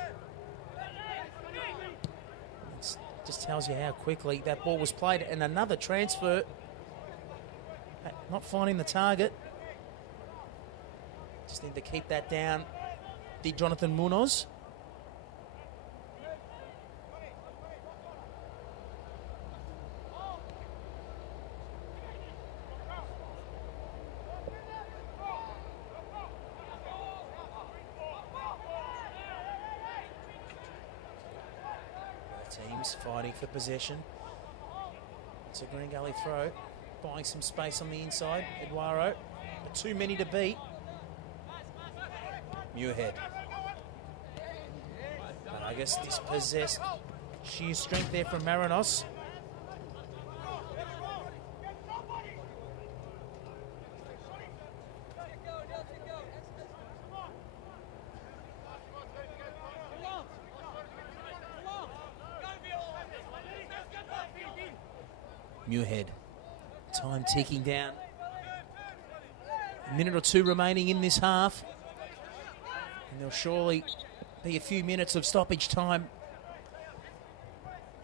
It just tells you how quickly that ball was played. And another transfer. Not finding the target. Just need to keep that down. Did Jonathan Munoz. teams fighting for possession. It's a Green Gully throw, buying some space on the inside. Eduardo, but too many to beat. Muirhead. But I guess dispossessed. Sheer strength there from Marinos. Muirhead. Time ticking down. A minute or two remaining in this half. And there'll surely be a few minutes of stoppage time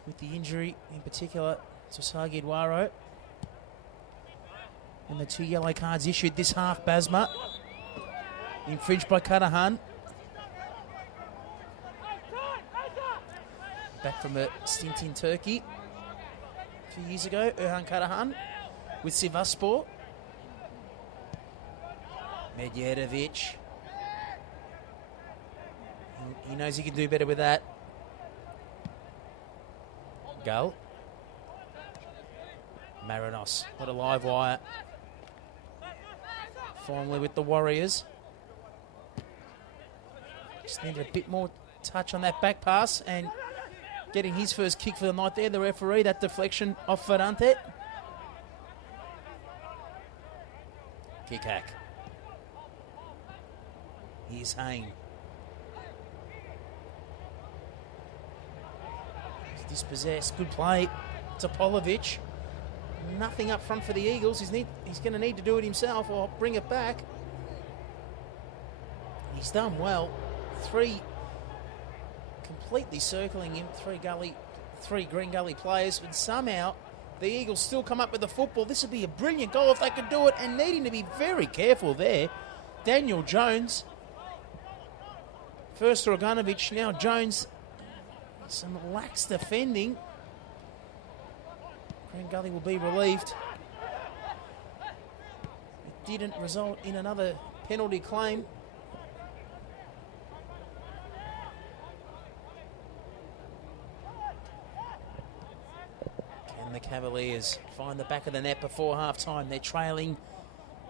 with the injury, in particular to Sagi Eduardo. And the 2 yellow cards issued this half, Basma. Infringed by Cudahan. Back from a stint in Turkey a few years ago, Erhan Cudahan with Sivasspor. Medjedovic. He knows he can do better with that. Gull. Marinos, what a live wire. Finally with the Warriors. Just needed a bit more touch on that back pass and getting his first kick for the night there. The referee, that deflection off Ferrante. Kick hack. Here's Hain. Dispossessed, good play. Topolovic. Nothing up front for the Eagles. He's going to need to do it himself or bring it back. He's done well. 3 completely circling him. 3 Green Gully players, but somehow the Eagles still come up with the football. This would be a brilliant goal if they could do it, and needing to be very careful there. Daniel Jones. First Roganovic, now Jones. Some lax defending. Green Gully will be relieved. It didn't result in another penalty claim. Can the Cavaliers find the back of the net before half-time? They're trailing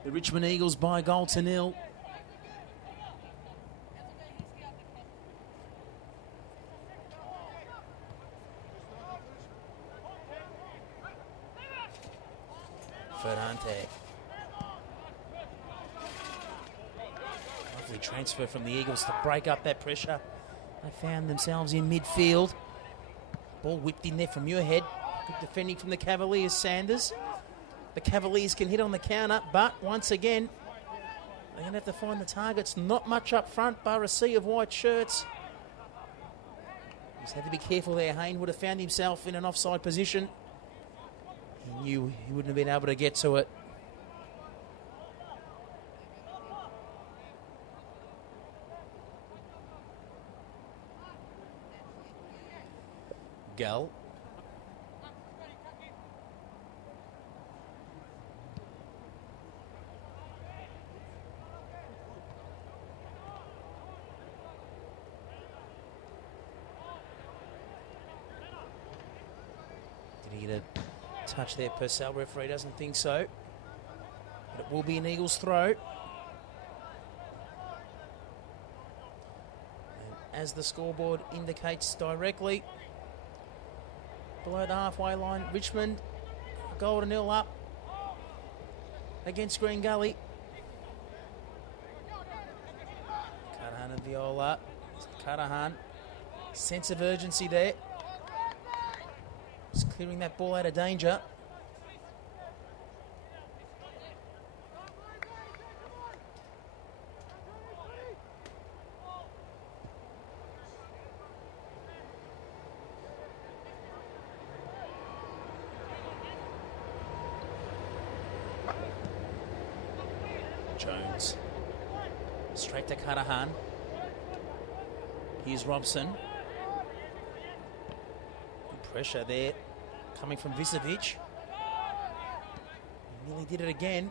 the Richmond Eagles by 1-0. Ferrante. Lovely transfer from the Eagles to break up that pressure. They found themselves in midfield. Ball whipped in there from Muirhead. Good defending from the Cavaliers, Sanders. The Cavaliers can hit on the counter, but once again, they're going to have to find the targets. Not much up front, bar a sea of white shirts. Just had to be careful there. Hain would have found himself in an offside position. He knew he wouldn't have been able to get to it. Gull. Did he get a touch there, Purcell? Referee doesn't think so. But it will be an Eagles throw. And as the scoreboard indicates directly, below the halfway line, Richmond, 0 up against Green Gully. Cudahan and Viola. Cudahan, sense of urgency there. Just clearing that ball out of danger. Jones. Straight to Cudahan. Here's Robson. Good pressure there coming from Visevic. He nearly did it again.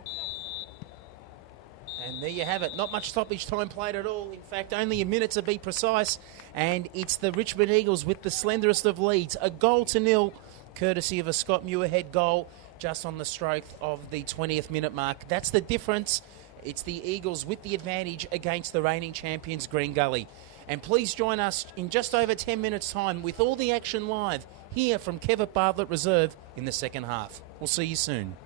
And there you have it. Not much stoppage time played at all. In fact, only a minute to be precise. And it's the Richmond Eagles with the slenderest of leads. A 1-0, courtesy of a Scott Muirhead goal just on the stroke of the 20th minute mark. That's the difference. It's the Eagles with the advantage against the reigning champions, Green Gully. And please join us in just over 10 minutes' time with all the action live here from Kevin Bartlett Reserve in the second half. We'll see you soon.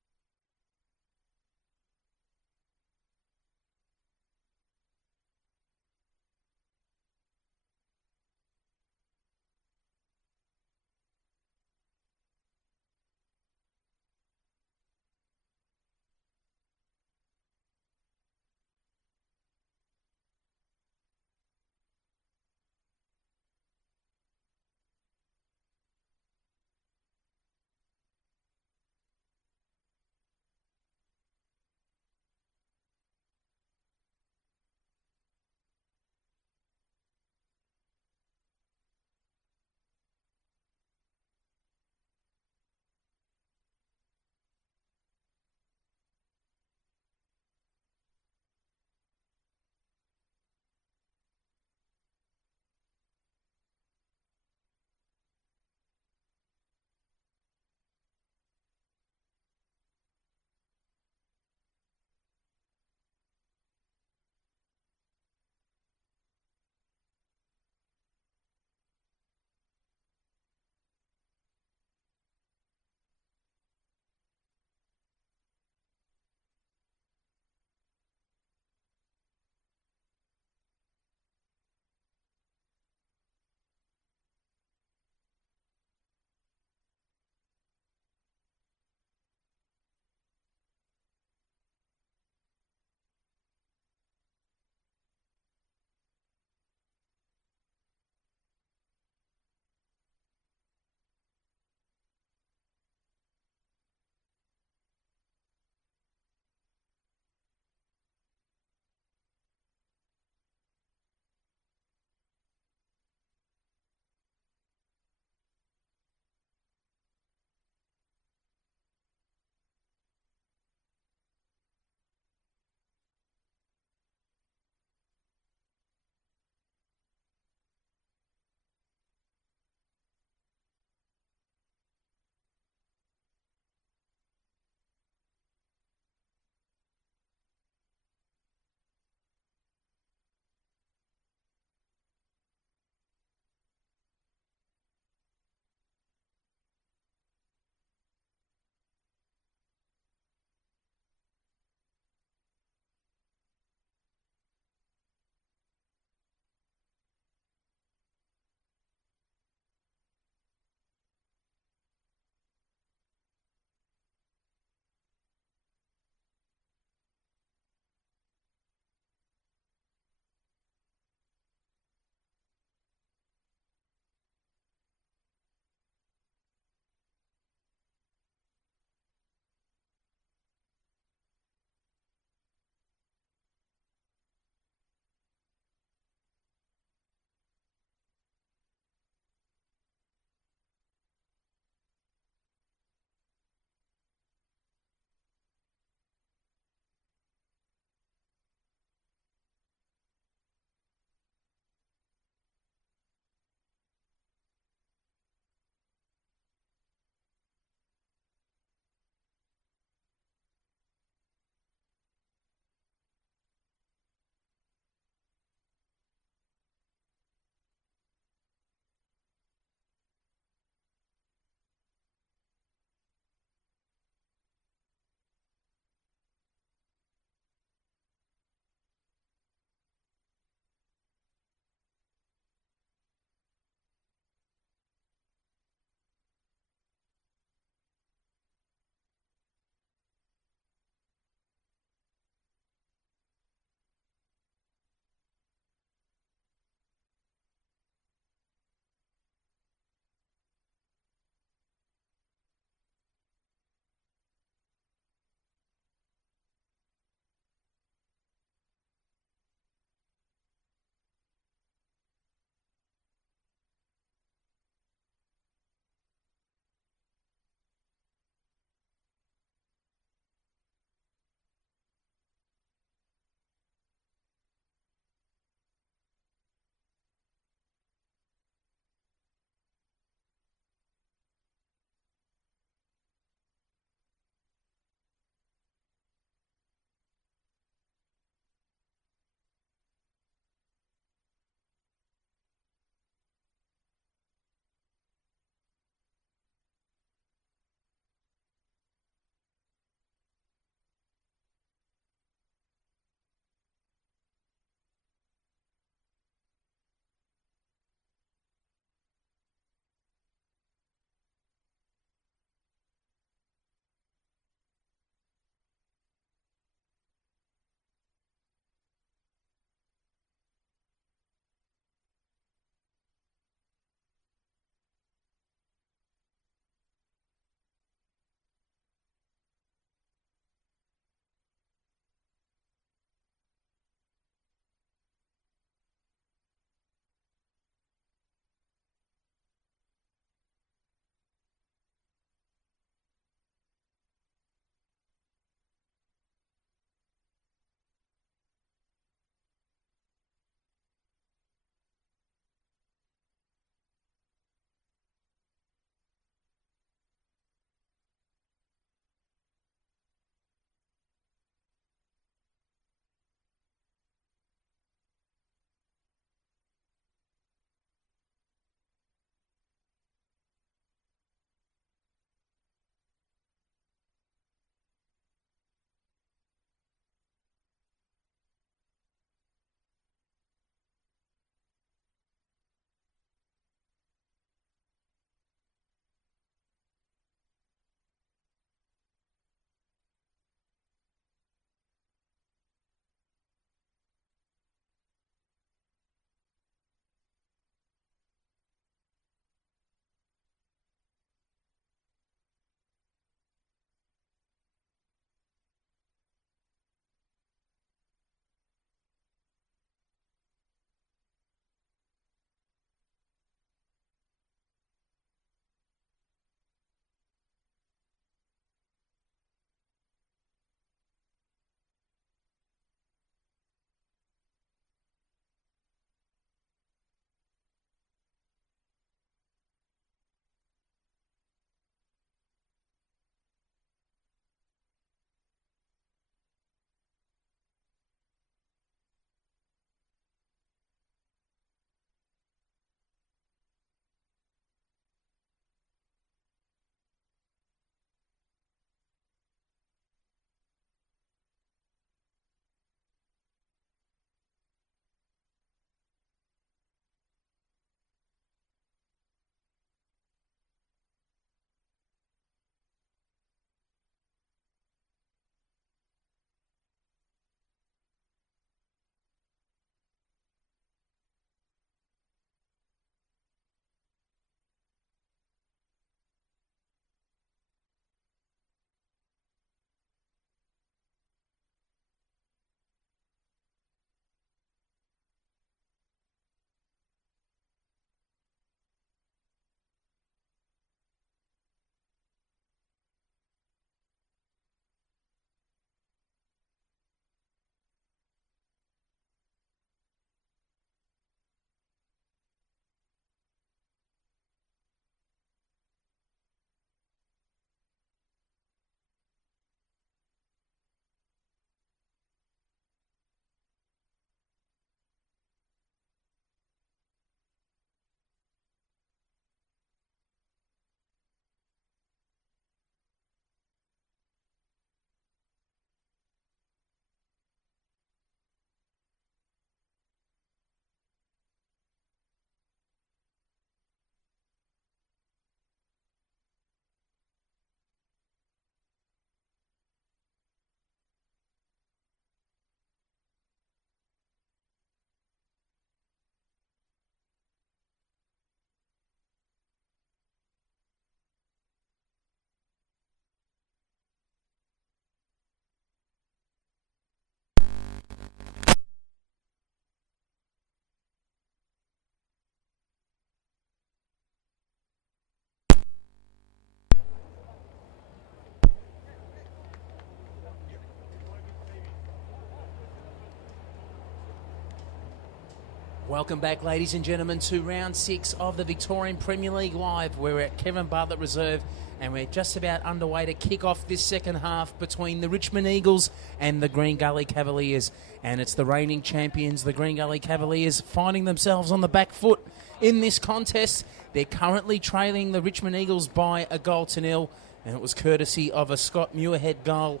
Welcome back, ladies and gentlemen, to round 6 of the Victorian Premier League Live. We're at Kevin Bartlett Reserve and we're just about underway to kick off this second half between the Richmond Eagles and the Green Gully Cavaliers. And it's the reigning champions, the Green Gully Cavaliers, finding themselves on the back foot in this contest. They're currently trailing the Richmond Eagles by 1-0, and it was courtesy of a Scott Muirhead goal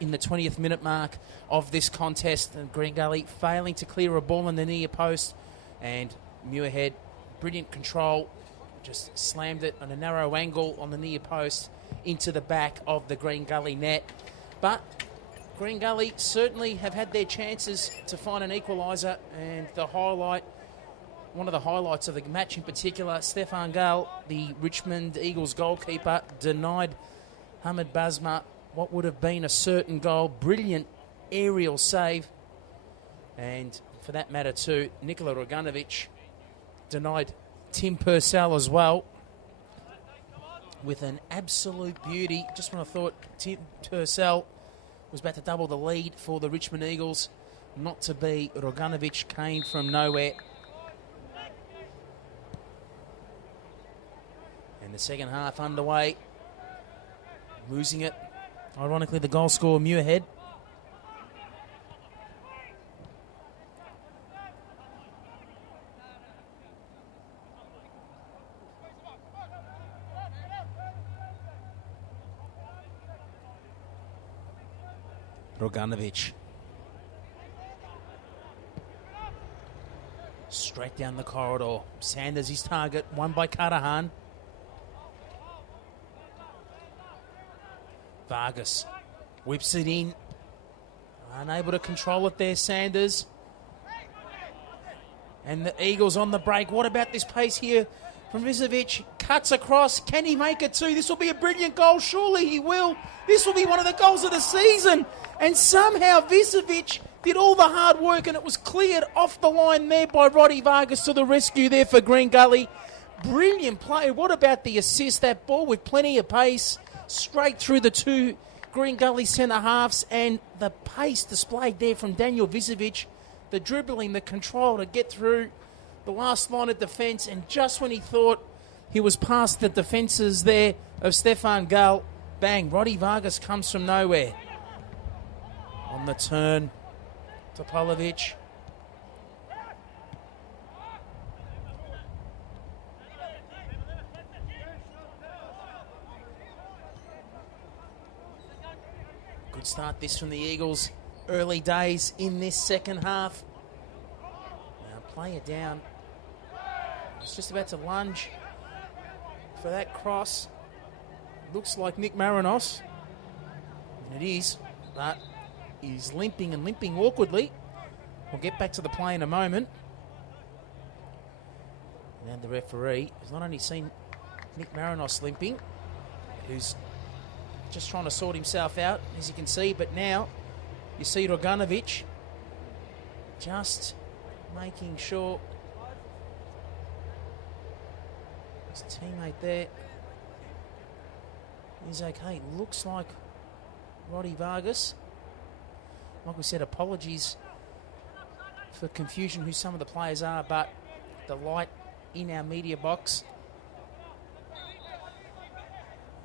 in the 20th minute mark of this contest. And Green Gully failing to clear a ball in the near post, and Muirhead, brilliant control, just slammed it on a narrow angle on the near post into the back of the Green Gully net. But Green Gully certainly have had their chances to find an equaliser, and one of the highlights of the match in particular, Stefan Gale, the Richmond Eagles goalkeeper, denied Hamid Basma what would have been a certain goal. Brilliant aerial save. And for that matter too, Nikola Roganovic denied Tim Purcell as well with an absolute beauty. Just when I thought Tim Purcell was about to double the lead for the Richmond Eagles, not to be. Roganovic came from nowhere. And the second half underway. Losing it. Ironically, the goal scorer, Muirhead. Roganovic. Straight down the corridor. Sanders his target, won by Cardahan. Vargas whips it in. Unable to control it there, Sanders. And the Eagles on the break. What about this pace here from Vizovic? Cuts across. Can he make it too? This will be a brilliant goal. Surely he will. This will be one of the goals of the season. And somehow Vizovic did all the hard work and it was cleared off the line there by Roddy Vargas to the rescue there for Green Gully. Brilliant play. What about the assist? That ball with plenty of pace, straight through the two Green Gully centre-halves, and the pace displayed there from Daniel Vizovic, the dribbling, the control to get through the last line of defence, and just when he thought he was past the defences there of Stefan Gale, bang, Roddy Vargas comes from nowhere. On the turn, Topolovic. Good start this from the Eagles. Early days in this second half. Now play it down. It's just about to lunge for that cross. Looks like Nick Marinos. And it is, but he's limping and limping awkwardly. We'll get back to the play in a moment. And the referee has not only seen Nick Marinos limping, who's just trying to sort himself out, as you can see, but now you see Roganovic just making sure his teammate there is okay. Looks like Roddy Vargas. Like we said, apologies for confusion who some of the players are, but the light in our media box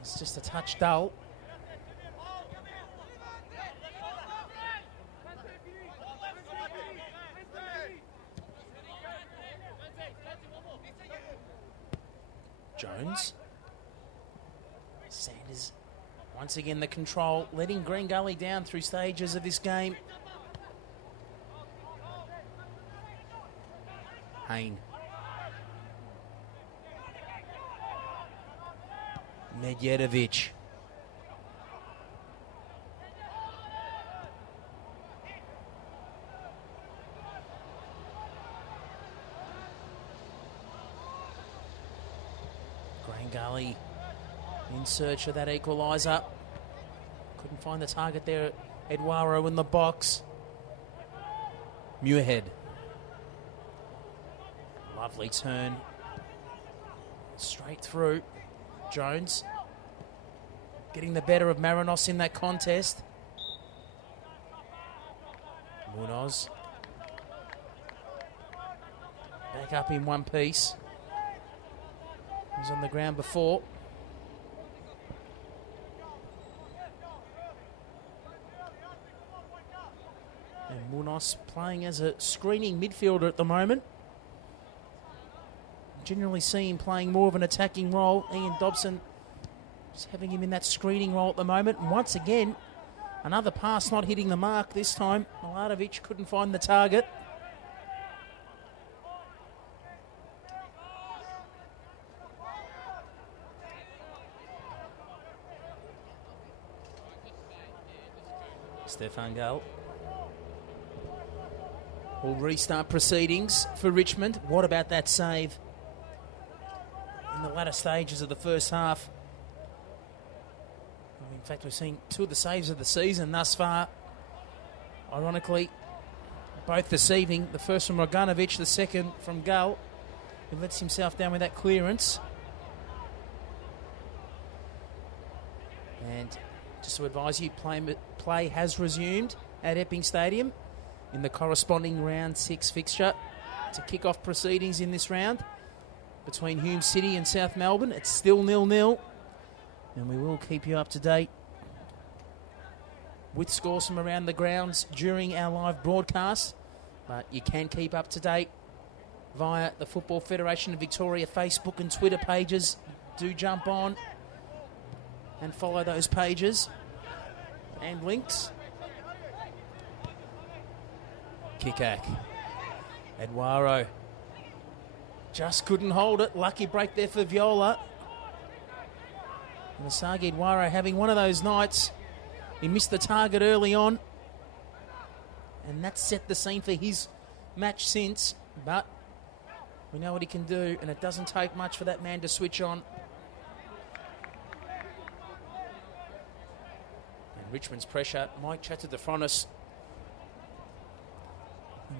is just a touch dull. Jones. Sanders, once again the control, letting Green Gully down through stages of this game. Hayne. Medjedovic. Green Gully in search of that equaliser. Couldn't find the target there. Eduardo in the box. Muirhead. Lovely turn. Straight through. Jones getting the better of Marinos in that contest. Munoz. back up in one piece. He was on the ground before. And Munoz playing as a screening midfielder at the moment. Generally see him playing more of an attacking role. Ian Dobson just having him in that screening role at the moment. And once again, another pass not hitting the mark this time. Milanovic couldn't find the target. Stefan Gale will restart proceedings for Richmond. What about that save in the latter stages of the first half? In fact, we've seen two of the saves of the season thus far. Ironically, both this evening. The first from Roganovic, the second from Gale, who lets himself down with that clearance. And just to advise you, play has resumed at Epping Stadium in the corresponding round 6 fixture to kick off proceedings in this round between Hume City and South Melbourne. It's still 0-0, and we will keep you up to date with scores from around the grounds during our live broadcast, but you can keep up to date via the Football Federation of Victoria Facebook and Twitter pages. Do jump on and follow those pages and links. Kikak. Eduardo just couldn't hold it. Lucky break there for Viola. Masagi Eduardo having one of those nights. He missed the target early on, and that set the scene for his match since. But we know what he can do, and it doesn't take much for that man to switch on. Richmond's pressure might chat to the frontis.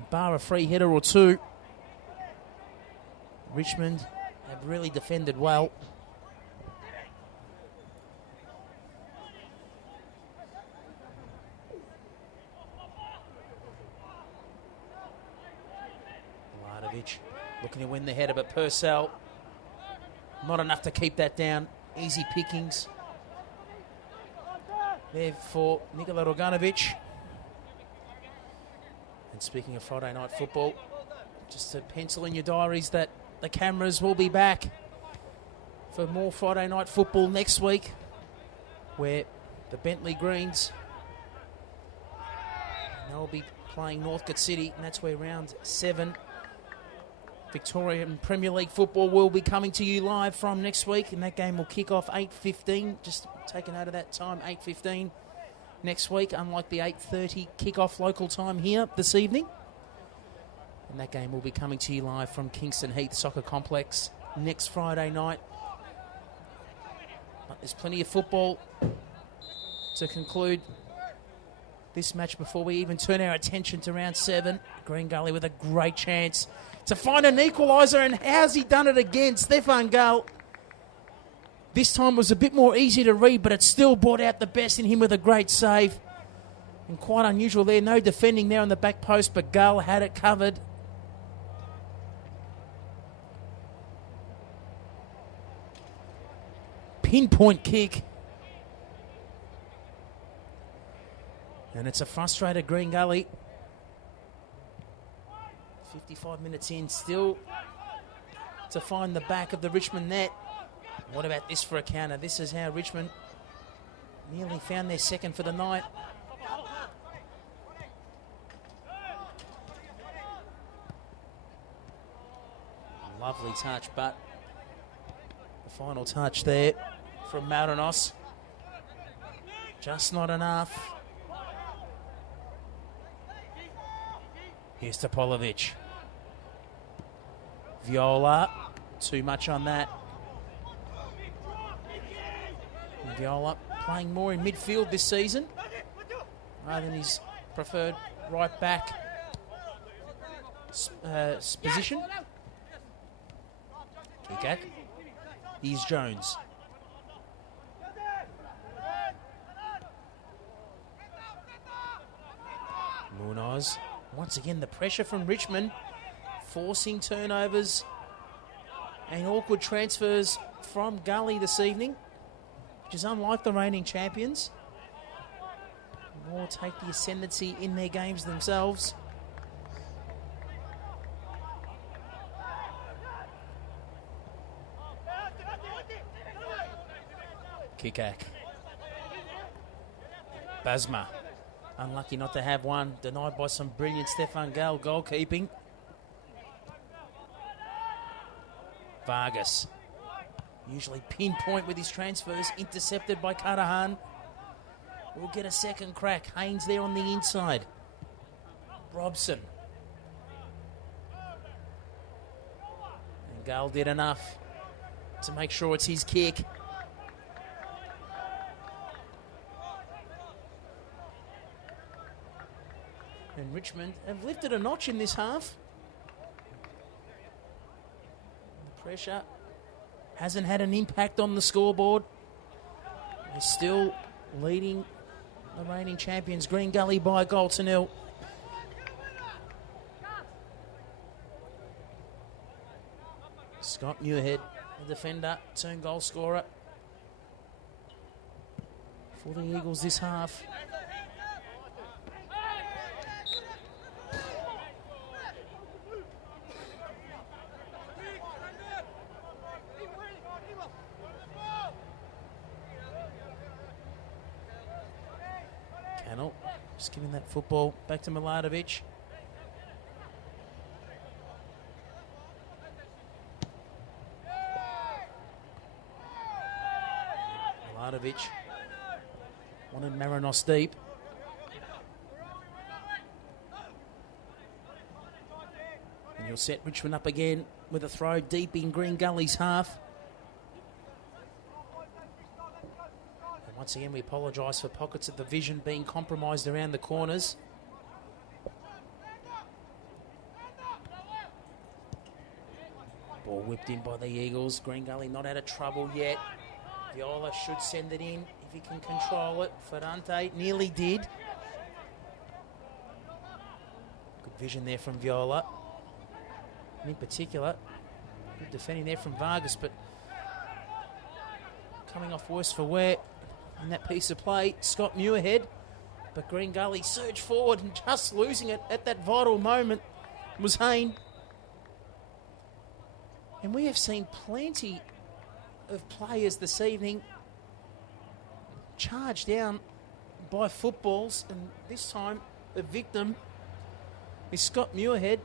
Bar a free header or two, Richmond have really defended well. Milanovic looking to win the header, but Purcell not enough to keep that down. Easy pickings there for Nikola Roganovic. And speaking of Friday night football, just to pencil in your diaries that the cameras will be back for more Friday night football next week, where the Bentley Greens, they'll be playing Northcote City, and that's where round 7 Victorian Premier League football will be coming to you live from next week, and that game will kick off 8:15. Just taken out of that time, 8:15 next week, unlike the 8:30 kick-off local time here this evening. And that game will be coming to you live from Kingston Heath Soccer Complex next Friday night. But there's plenty of football to conclude this match before we even turn our attention to round 7. Green Gully with a great chance to find an equaliser, and how's he done it again? Stefan Gale. This time was a bit more easy to read, but it still brought out the best in him with a great save. And quite unusual there, no defending there on the back post, but Gale had it covered. Pinpoint kick. And it's a frustrated Green Gully. 55 minutes in, still to find the back of the Richmond net. What about this for a counter? This is how Richmond nearly found their second for the night. Lovely touch, but the final touch there from Marinos. Just not enough. Here's Topolovic. Viola, too much on that. And Viola playing more in midfield this season rather than his preferred right back position. Kikak. Here's Jones. Munoz. Once again, the pressure from Richmond forcing turnovers and awkward transfers from Gully this evening, which is unlike the reigning champions. More take the ascendancy in their games themselves. Kikak. Basma. Unlucky not to have one. Denied by some brilliant Stefan Gale goalkeeping. Vargas. Usually pinpoint with his transfers. Intercepted by Cardahan. We'll get a second crack. Haynes there on the inside. Robson. And Gale did enough to make sure it's his kick. And Richmond have lifted a notch in this half. The pressure hasn't had an impact on the scoreboard. They're still leading the reigning champions Green Gully by a goal to nil. Scott Muirhead, the defender, turn goal scorer for the Eagles this half. Cannell just giving that football back to Milatovic. Milatovic wanted Marinos deep. And you'll set Richmond up again with a throw deep in Green Gully's half. And once again, we apologise for pockets of the vision being compromised around the corners. Ball whipped in by the Eagles. Green Gully not out of trouble yet. Viola should send it in if he can control it. Ferrante nearly did. Good vision there from Viola. And in particular, good defending there from Vargas, but coming off worse for wear in that piece of play, Scott Muirhead. But Green Gully surged forward and just losing it at that vital moment was Hayne. And we have seen plenty of players this evening charged down by footballs, and this time the victim is Scott Muirhead,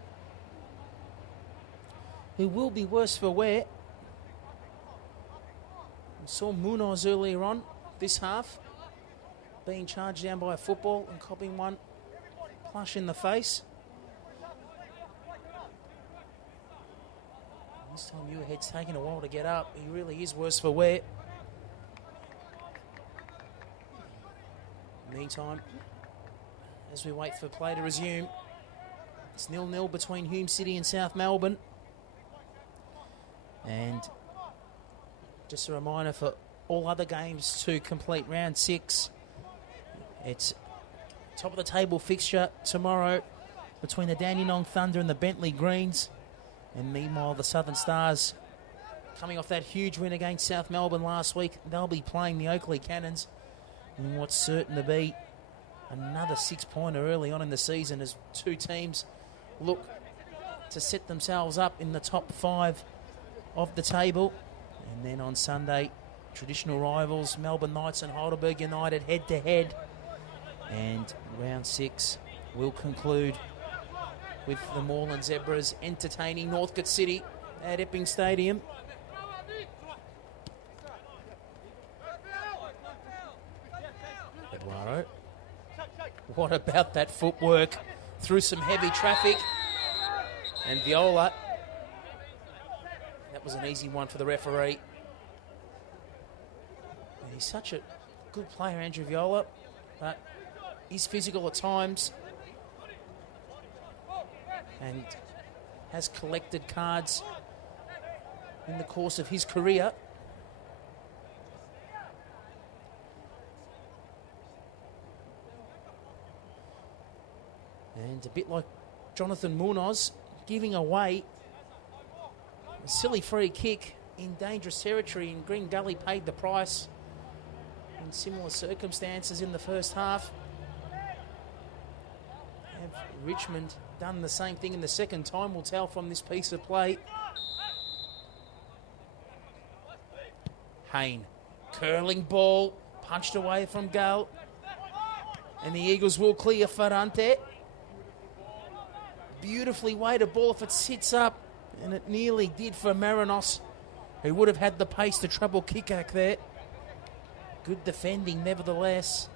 who will be worse for wear. We saw Munoz earlier on this half being charged down by a football and copping one plush in the face. This time Muirhead's taking a while to get up. He really is worse for wear. Meantime, as we wait for play to resume, it's 0-0 between Hume City and South Melbourne. And just a reminder for all other games to complete round 6. It's top of the table fixture tomorrow between the Dandenong Thunder and the Bentley Greens. And meanwhile, the Southern Stars, coming off that huge win against South Melbourne last week, they'll be playing the Oakley Cannons in what's certain to be another 6-pointer early on in the season as two teams look to set themselves up in the top 5 of the table. And then on Sunday, traditional rivals, Melbourne Knights and Heidelberg United head-to-head. And round 6 will conclude with the Moreland Zebras entertaining Northcote City at Epping Stadium. Eduardo. What about that footwork through some heavy traffic? And Viola. That was an easy one for the referee. And he's such a good player, Andrew Viola, but he's physical at times and has collected cards in the course of his career. And a bit like Jonathan Munoz, giving away a silly free kick in dangerous territory, and Green Gully paid the price in similar circumstances in the first half. Have Richmond done the same thing in the second? Time will tell from this piece of play. Hayne, curling ball, punched away from goal. And the Eagles will clear Ferrante. Beautifully weighted ball if it sits up, and it nearly did for Marinos, who would have had the pace to trouble Kikak there. Good defending nevertheless.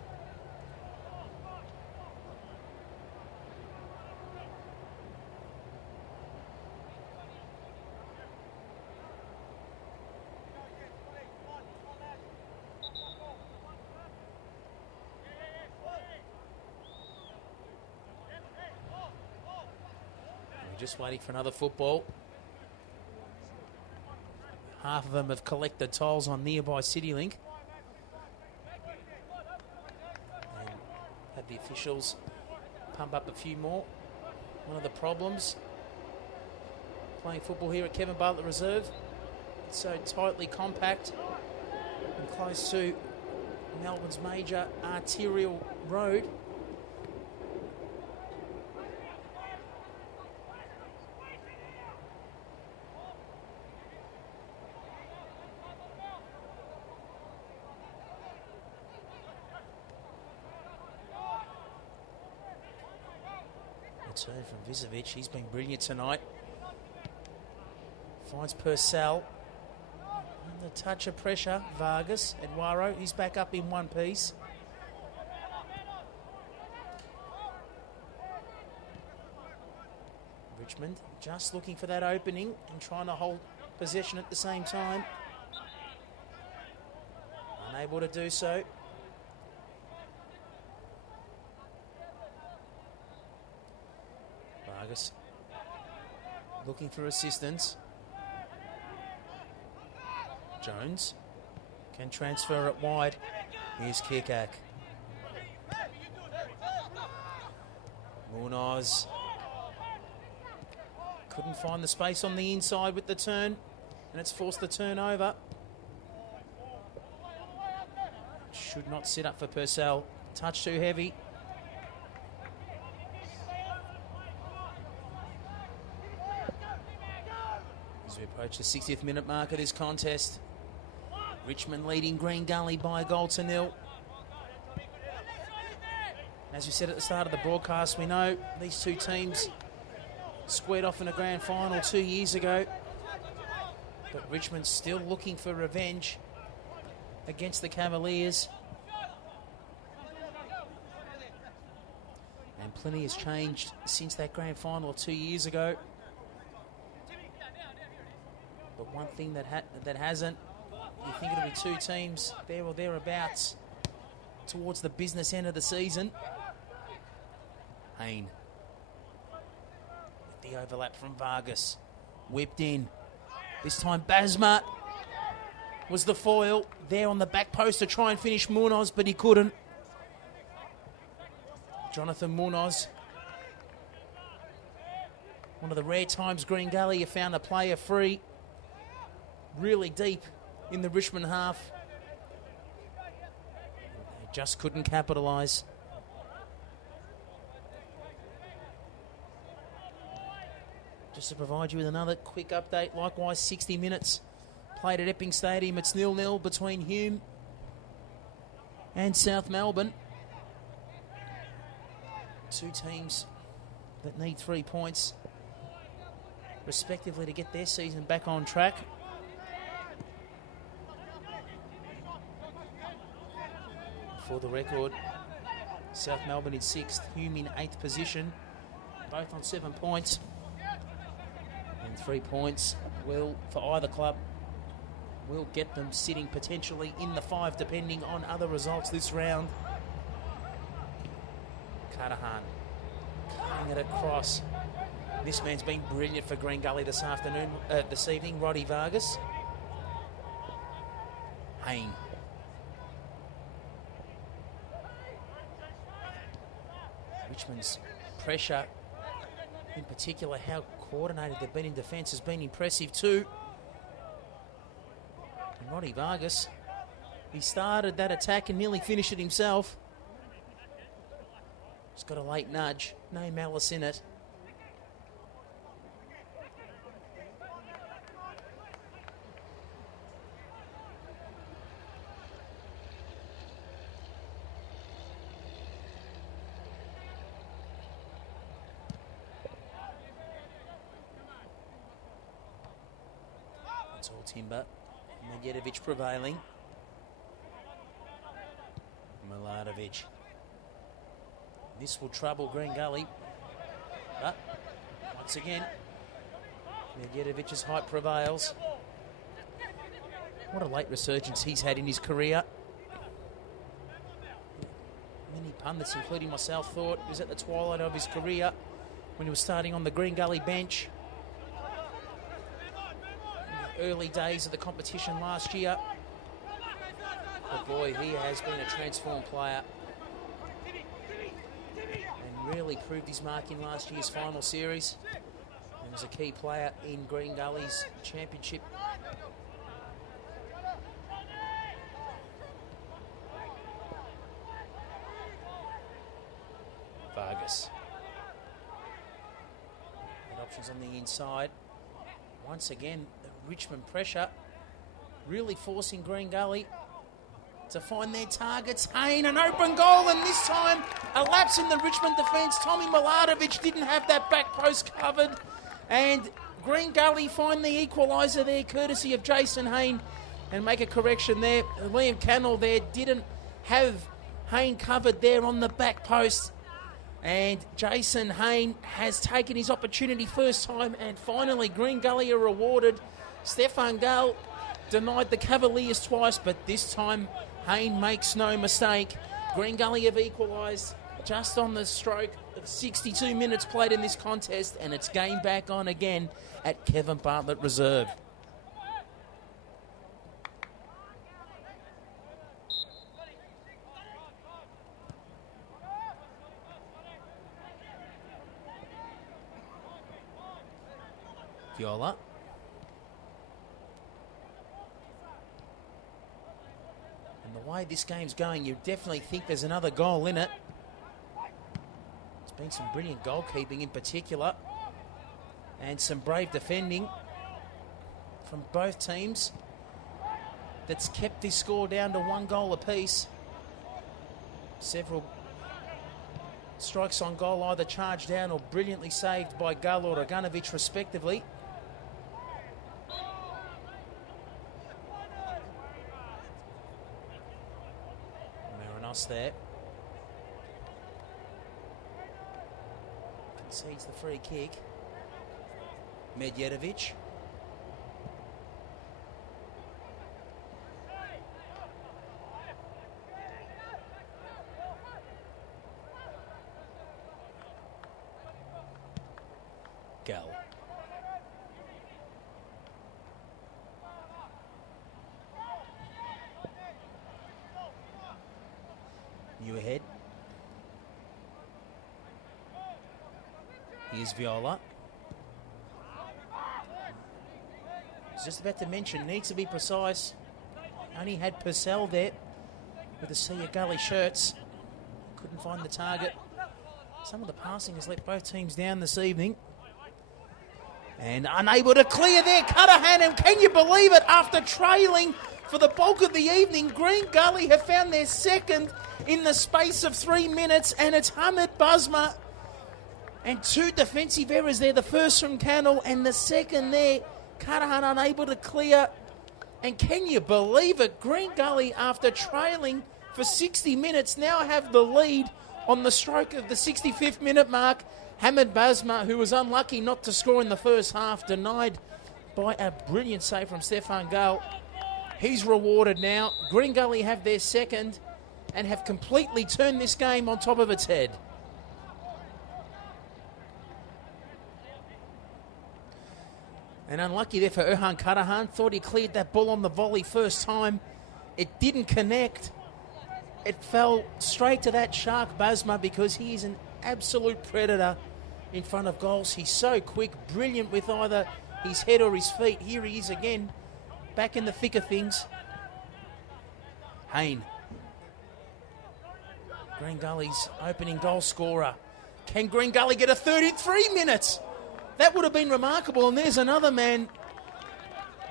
Just waiting for another football. Half of them have collected tiles on nearby CityLink. And had the officials pump up a few more. One of the problems playing football here at Kevin Bartlett Reserve, it's so tightly compact and close to Melbourne's major arterial road. Turn from Vizovic, he's been brilliant tonight. Finds Purcell. Under touch of pressure, Vargas. Eduardo, he's back up in one piece. Richmond just looking for that opening and trying to hold possession at the same time. Unable to do so. Vargas looking for assistance. Jones can transfer it wide. Here's Kikak. Munoz couldn't find the space on the inside with the turn, and it's forced the turnover. Should not sit up for Purcell. Touch too heavy. As we approach the 60th minute mark of this contest, Richmond leading Green Gully by a goal to nil. As we said at the start of the broadcast, we know these two teams squared off in a grand final 2 years ago, but Richmond's still looking for revenge against the Cavaliers. And plenty has changed since that grand final of 2 years ago. But one thing that hasn't, you think it'll be two teams there or thereabouts towards the business end of the season. Hayne. The overlap from Vargas. Whipped in. This time Basma was the foil there on the back post to try and finish Munoz, but he couldn't. Jonathan Munoz. One of the rare times Green Gully have found a player free. Really deep in the Richmond half. They just couldn't capitalise. Just to provide you with another quick update, likewise 60 minutes played at Epping Stadium. It's 0-0 between Hume and South Melbourne. Two teams that need 3 points respectively to get their season back on track. For the record, South Melbourne in 6th, Hume in 8th position, both on 7 points. And 3 points will, for either club, will get them sitting potentially in the 5, depending on other results this round. Cardahan cutting it across. This man's been brilliant for Green Gully this evening, Roddy Vargas. Hayne. Richmond's pressure, in particular, how coordinated they've been in defence has been impressive too. And Roddy Vargas, he started that attack and nearly finished it himself. He's got a late nudge, no malice in it. It's all timber. Medjedovic prevailing. Milanovic. This will trouble Green Gully. But, once again, Medjedovic's height prevails. What a late resurgence he's had in his career. Many pundits, including myself, thought he was at the twilight of his career when he was starting on the Green Gully bench. In the early days of the competition last year. But boy, he has been a transformed player. And really proved his mark in last year's final series. And was a key player in Green Gully's championship. Vargas. And options on the inside. Once again, the Richmond pressure really forcing Green Gully to find their targets. Hayne, an open goal, and this time a lapse in the Richmond defence. Tommy Milanovic didn't have that back post covered, and Green Gully find the equaliser there, courtesy of Jason Hayne, and make a correction there. Liam Cannell there didn't have Hayne covered there on the back post, and Jason Hayne has taken his opportunity first time, and finally Green Gully are rewarded. Stefan Gale denied the Cavaliers twice, but this time Hayne makes no mistake. Green Gully have equalised just on the stroke of 62 minutes played in this contest, and it's game back on again at Kevin Bartlett Reserve. Viola. And the way this game's going, you definitely think there's another goal in it. There's been some brilliant goalkeeping in particular, and some brave defending from both teams that's kept this score down to 1 goal apiece. Several strikes on goal either charged down or brilliantly saved by Gull or Raganovic respectively. Marinos there. Concedes the free kick. Medjedovic. Gull. New ahead. Here's Viola. I was just about to mention, needs to be precise. Only had Purcell there with the Sea of Gully shirts. Couldn't find the target. Some of the passing has let both teams down this evening. And unable to clear there, Cudahan, and can you believe it? After trailing for the bulk of the evening, Green Gully have found their second in the space of 3 minutes, and it's Hamid Basma. And 2 defensive errors there, the first from Cannell and the second there, Cudahan unable to clear. And can you believe it? Green Gully, after trailing for 60 minutes, now have the lead on the stroke of the 65th minute mark. Hamid Basma, who was unlucky not to score in the first half, denied by a brilliant save from Stefan Gale. He's rewarded now. Green Gully have their second and have completely turned this game on top of its head. And unlucky there for Erhan Cudahan. Thought he cleared that ball on the volley first time. It didn't connect. It fell straight to that shark Basma, because he is an absolute predator in front of goals. He's so quick, brilliant with either his head or his feet. Here he is again, back in the thick of things. Hayne. Green Gully's opening goal scorer. Can Green Gully get a 33 minutes? That would have been remarkable. And there's another man,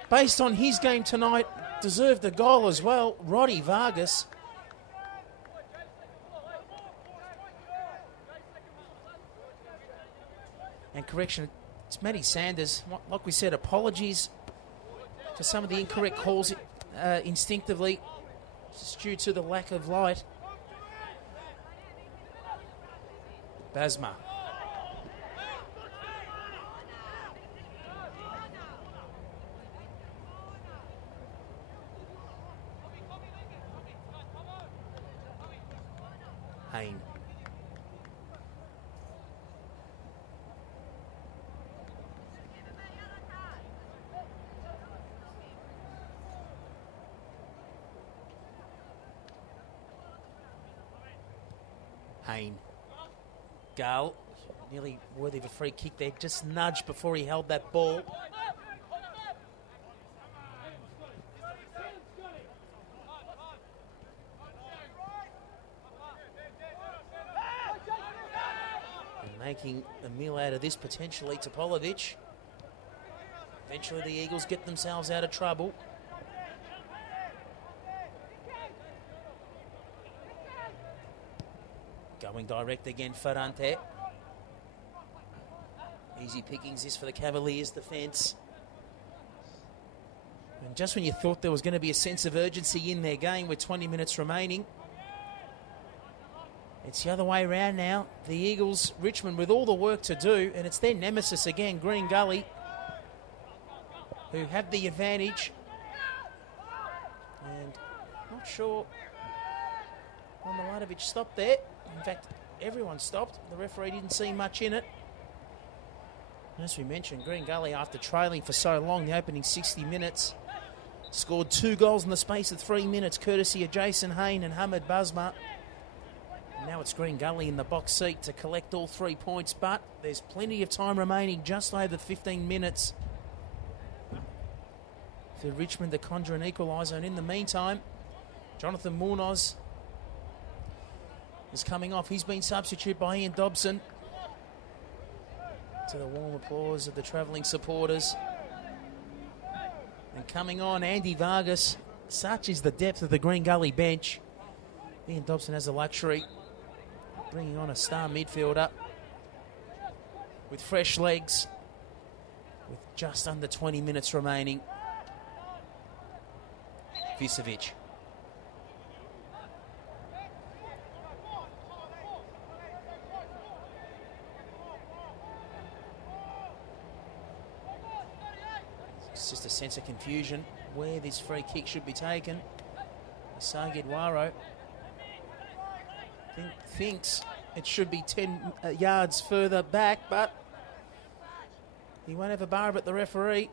based on his game tonight, deserved a goal as well. Roddy Vargas. And correction, it's Matty Sanders. Like we said, apologies for some of the incorrect calls instinctively, just due to the lack of light. Basma. Hayne. Hayne. Gale, nearly worthy of a free kick there, just nudged before he held that ball. And making a meal out of this potentially to Polivic. Eventually the Eagles get themselves out of trouble. Going direct again, Ferrante. Easy pickings this for the Cavaliers defence. And just when you thought there was going to be a sense of urgency in their game with 20 minutes remaining, it's the other way around now. The Eagles, Richmond, with all the work to do, and it's their nemesis again, Green Gully, who have the advantage. And not sure when Milanovic stopped there. In fact, everyone stopped. The referee didn't see much in it. As we mentioned, Green Gully, after trailing for so long, the opening 60 minutes, scored 2 goals in the space of 3 minutes, courtesy of Jason Hayne and Hamid Basma. And now it's Green Gully in the box seat to collect all 3 points, but there's plenty of time remaining, just over 15 minutes for Richmond to conjure an equaliser. And in the meantime, Jonathan Munoz is coming off. He's been substituted by Ian Dobson, to the warm applause of the travelling supporters. And coming on, Andy Vargas. Such is the depth of the Green Gully bench. Ian Dobson has the luxury of bringing on a star midfielder with fresh legs, with just under 20 minutes remaining. Visevic. It's just a sense of confusion where this free kick should be taken. Sagid Waro thinks it should be 10 yards further back, but he won't have a bar at the referee.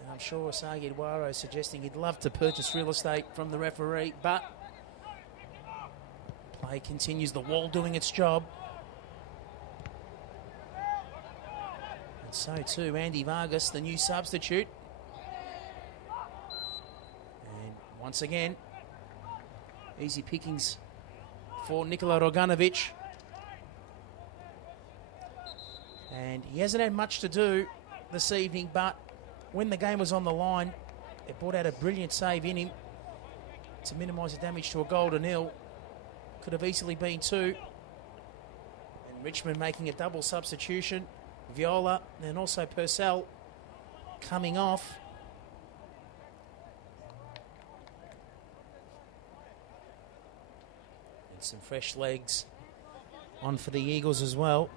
And I'm sure Sagid Waro is suggesting he'd love to purchase real estate from the referee, but play continues, the wall doing its job. And so too Andy Vargas, the new substitute. And once again, easy pickings for Nikola Roganovic. And he hasn't had much to do this evening, but when the game was on the line, it brought out a brilliant save in him to minimise the damage to a 0-0. Could have easily been 2. And Richmond making a double substitution. Viola and also Purcell coming off. And some fresh legs on for the Eagles as well.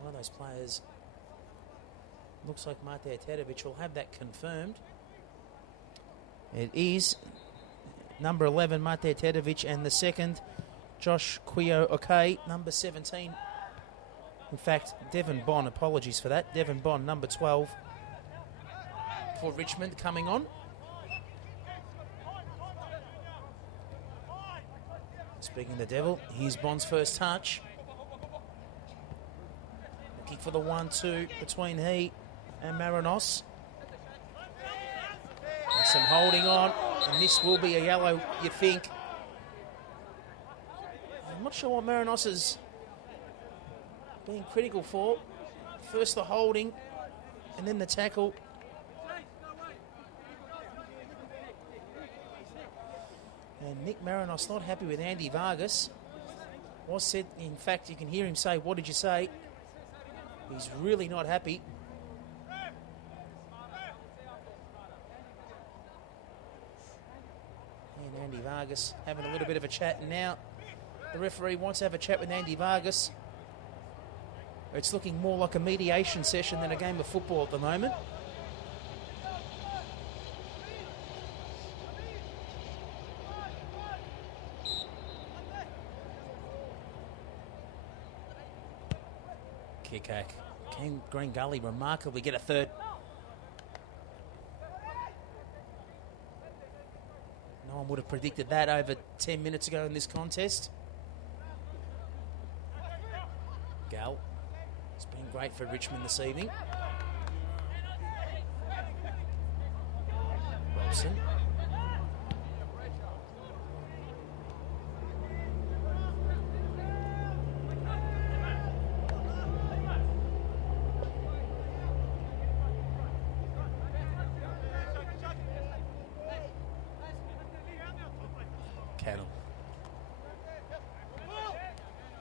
One of those players looks like Mate Tedovic will have that confirmed. It is number 11, Mate Tedovic, and the second, Josh Quio-Okay, number 17. In fact, Devon Bond, apologies for that. Devon Bond, number 12 for Richmond coming on. It's Speaking of the devil, here's Bond's first touch. Looking for the 1-2 between he and Marinos. And some holding on, and this will be a yellow, you think. I'm not sure what Marinos is being critical for. First the holding, and then the tackle. And Nick Marinos not happy with Andy Vargas. Was said, in fact, you can hear him say, "What did you say?" He's really not happy. And Andy Vargas having a little bit of a chat, and now the referee wants to have a chat with Andy Vargas. It's looking more like a mediation session than a game of football at the moment. Kick-hack. Can Green Gully remarkably get a third? No one would have predicted that over 10 minutes ago in this contest. Gal. It's been great for Richmond this evening. Robson. Cattle.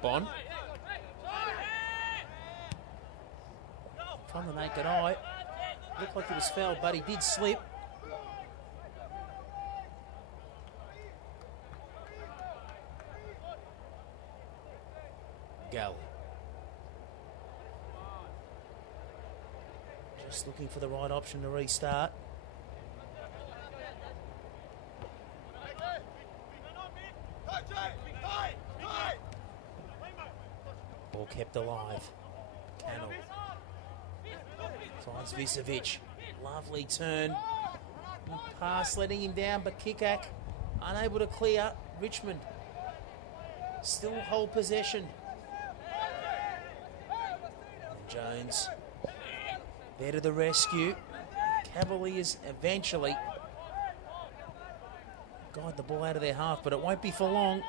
Bond. From the naked eye. Looked like it was foul, but he did slip. Galley. Just looking for the right option to restart. Ball kept alive. Cannell. Finds Visevic. Lovely turn. Pass letting him down, but Kikak unable to clear. Richmond still hold possession. And Jones there to the rescue. Cavaliers eventually guide the ball out of their half, but it won't be for long.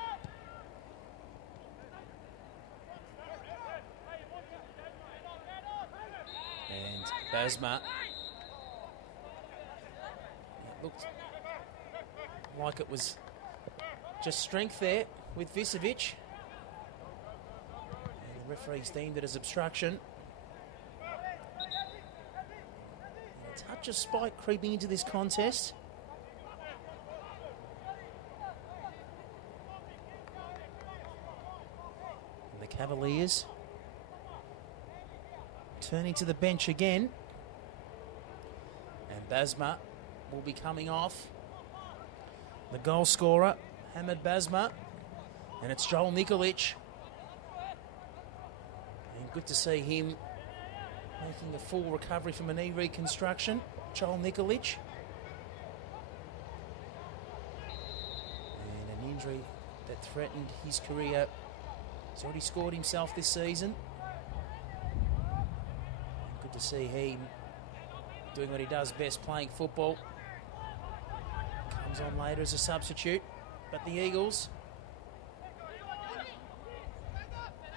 And Basma. It looked like it was just strength there with Visevic. And the referee's deemed it as obstruction. And a touch of spike creeping into this contest. And the Cavaliers turning to the bench again. And Basma will be coming off. The goal scorer, Hamid Basma. And it's Joel Nikolic. And good to see him making a full recovery from a knee reconstruction. Joel Nikolic. And an injury that threatened his career. He's already scored himself this season. Good to see him doing what he does best, playing football. Comes on later as a substitute. But the Eagles,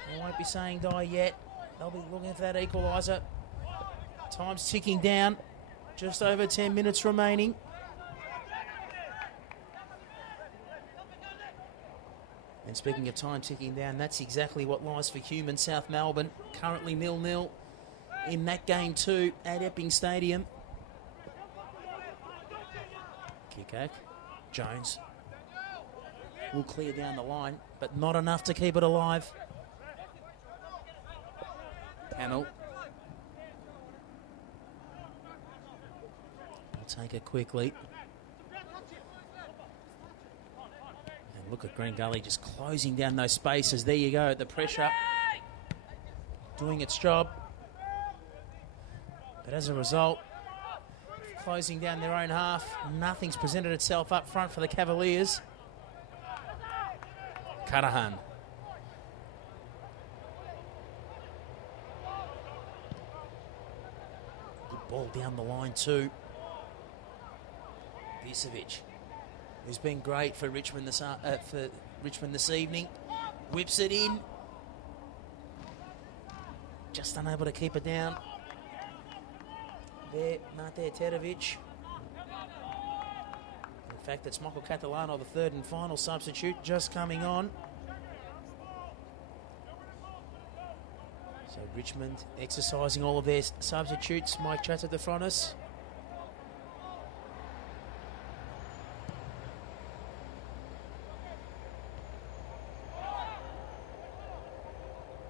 they won't be saying die yet. They'll be looking for that equaliser. Time's ticking down. Just over 10 minutes remaining. And speaking of time ticking down, that's exactly what lies for Human. South Melbourne, currently 0-0 in that game too at Epping Stadium. Kick-hack. Jones will clear down the line, but not enough to keep it alive. Cannell will take it quickly. And look at Green Gully just closing down those spaces. There you go, the pressure doing its job. But as a result, closing down their own half, nothing's presented itself up front for the Cavaliers. Cudahan. Good ball down the line too. Vicevic, who's been great for Richmond this evening, whips it in. Just unable to keep it down. There, Mate Terovic. In fact, it's Michael Catalano, the third and final substitute, just coming on. So Richmond exercising all of their substitutes. Mike Chatz at the front us.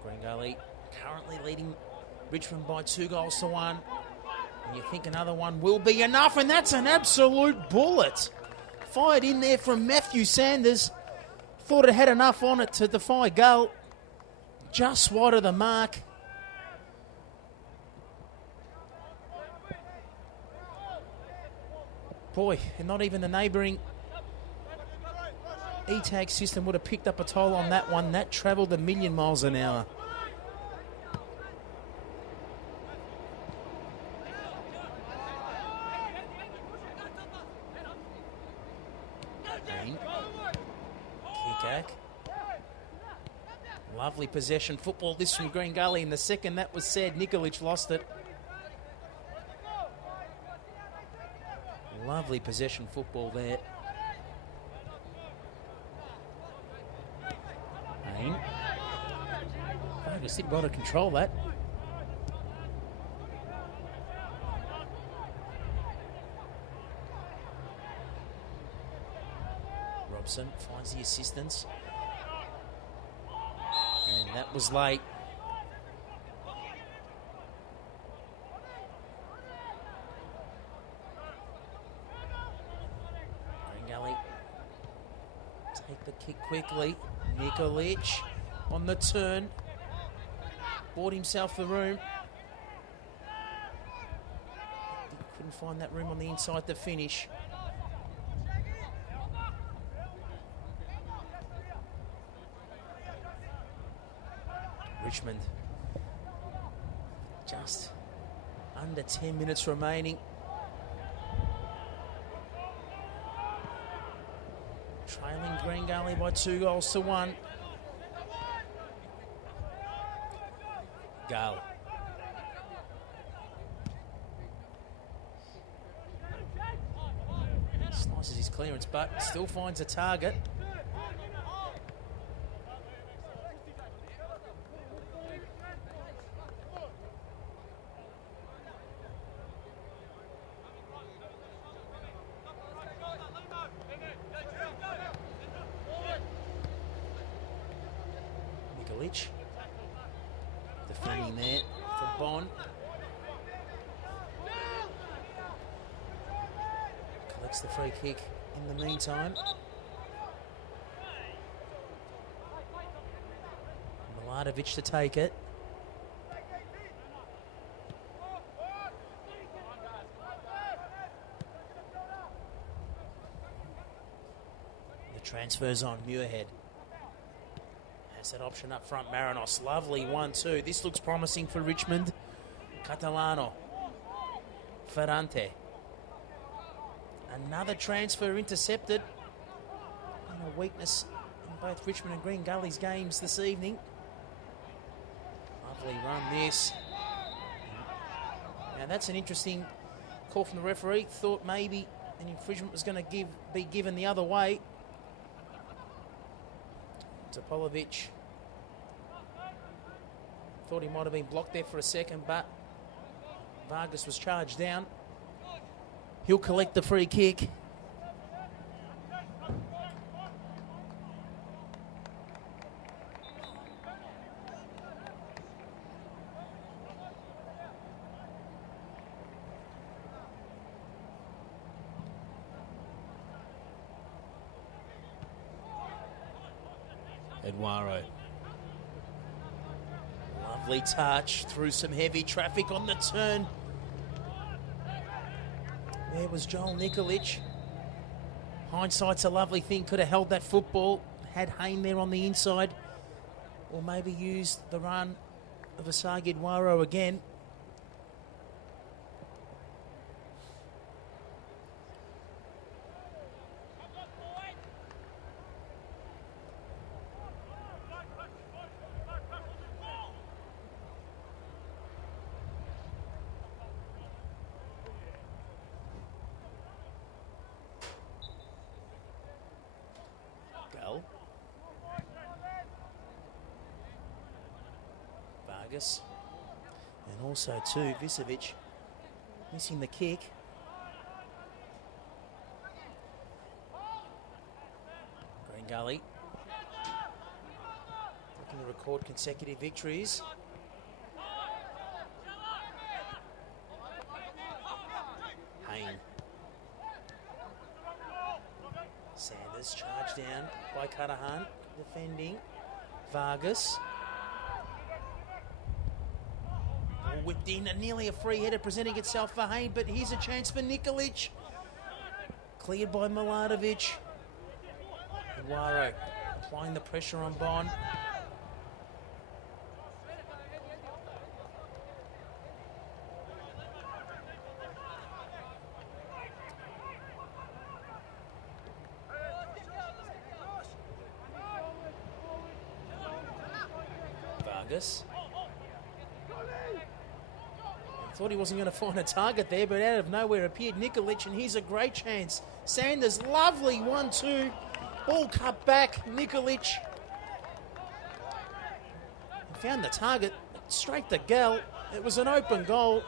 Green Gully currently leading Richmond by 2-1. And you think another one will be enough, and that's an absolute bullet. Fired in there from Matthew Sanders. Thought it had enough on it to defy goal. Just wide of the mark. Boy, and not even the neighbouring E-tag system would have picked up a toll on that one. That travelled 1,000,000 miles an hour. Kick. Lovely possession football this from Green Gully. In the second that was said, Nikolic lost it. Lovely possession football there. Vargas did well to control that. Robson finds the assistance. And that was late. Green Gully take the kick quickly. Nikolic on the turn. Bought himself the room. Couldn't find that room on the inside to finish. Richmond just under 10 minutes remaining. Trailing Green Gully by 2-1. Gale. Slices his clearance, but still finds a target. Nikolic. Defending there for Bond. Collects the free kick in the meantime. Milatovic to take it. The transfers on Muirhead. Has that option up front, Marinos. Lovely 1-2. This looks promising for Richmond. Catalano. Ferrante. Another transfer intercepted. And a weakness in both Richmond and Green Gully's games this evening. Lovely run this. Now that's an interesting call from the referee. Thought maybe an infringement was going to be given the other way. Topolovic thought he might have been blocked there for a second, but Vargas was charged down. He'll collect the free kick. Eduardo. Lovely touch through some heavy traffic on the turn. There was Joel Nikolic. Hindsight's a lovely thing. Could have held that football. had Hayne there on the inside, or maybe used the run of Asagi Dwaro again. Vargas. And also too, Visevic missing the kick. Green Gully looking to record consecutive victories. Hayne. Sanders charged down by Cudahan, defending. Vargas. Ball whipped in, and nearly a free header presenting itself for Hayne, but here's a chance for Nikolic. Cleared by Milanovic. And Waro applying the pressure on Bond. Vargas. Thought he wasn't going to find a target there, but out of nowhere appeared Nikolic, and here's a great chance. Sanders, lovely 1-2. Ball cut back, Nikolic. Found the target, straight to Gal. It was an open goal.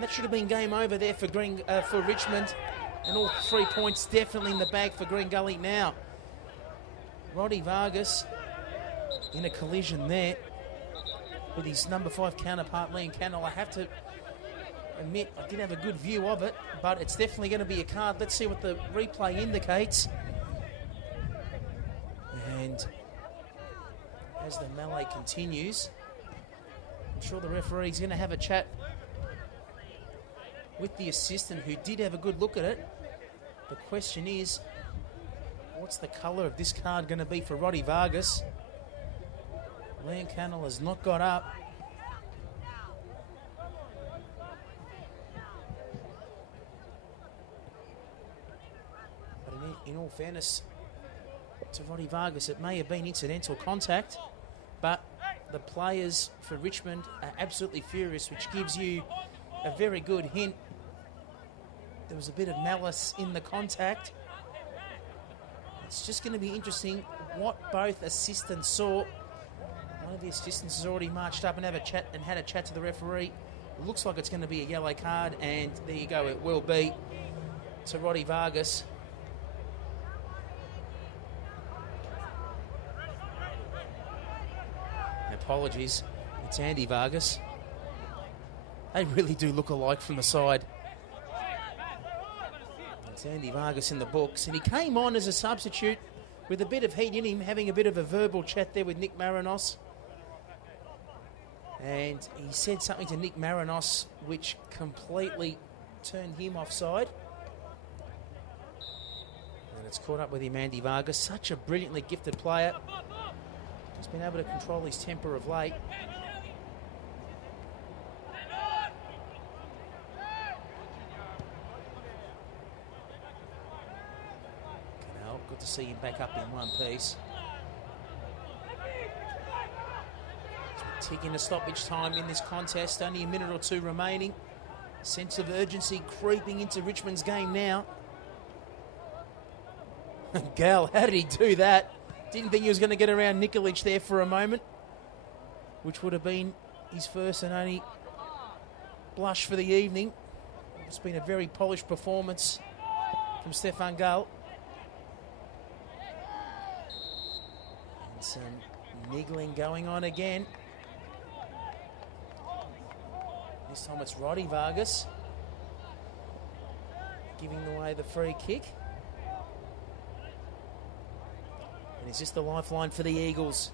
That should have been game over there for Richmond. And all 3 points definitely in the bag for Green Gully now. Roddy Vargas in a collision there with his number 5 counterpart, Liam Cannell. I have to admit, I didn't have a good view of it, but it's definitely going to be a card. Let's see what the replay indicates. And as the melee continues, I'm sure the referee's going to have a chat with the assistant, who did have a good look at it. The question is, what's the colour of this card going to be for Roddy Vargas? Liam Cannell has not got up. But in all fairness to Roddy Vargas, it may have been incidental contact, but the players for Richmond are absolutely furious, which gives you a very good hint. There was a bit of malice in the contact. It's just going to be interesting what both assistants saw. One of the assistants has already marched up and had a chat to the referee. It looks like it's going to be a yellow card, and there you go, it will be to Roddy Vargas. Apologies, it's Andy Vargas. They really do look alike from the side. It's Andy Vargas in the books, and he came on as a substitute with a bit of heat in him, having a bit of a verbal chat there with Nick Marinos. And he said something to Nick Marinos which completely turned him offside. And it's caught up with him, Andy Vargas. Such a brilliantly gifted player. He's been able to control his temper of late. Good to see him back up in one piece. Ticking a stoppage time in this contest. Only a minute or two remaining. Sense of urgency creeping into Richmond's game now. Gal, how did he do that? Didn't think he was going to get around Nikolic there for a moment, which would have been his first and only blush for the evening. It's been a very polished performance from Stefan Gal. And some niggling going on again. This time it's Roddy Vargas giving away the free kick. And is this the lifeline for the Eagles?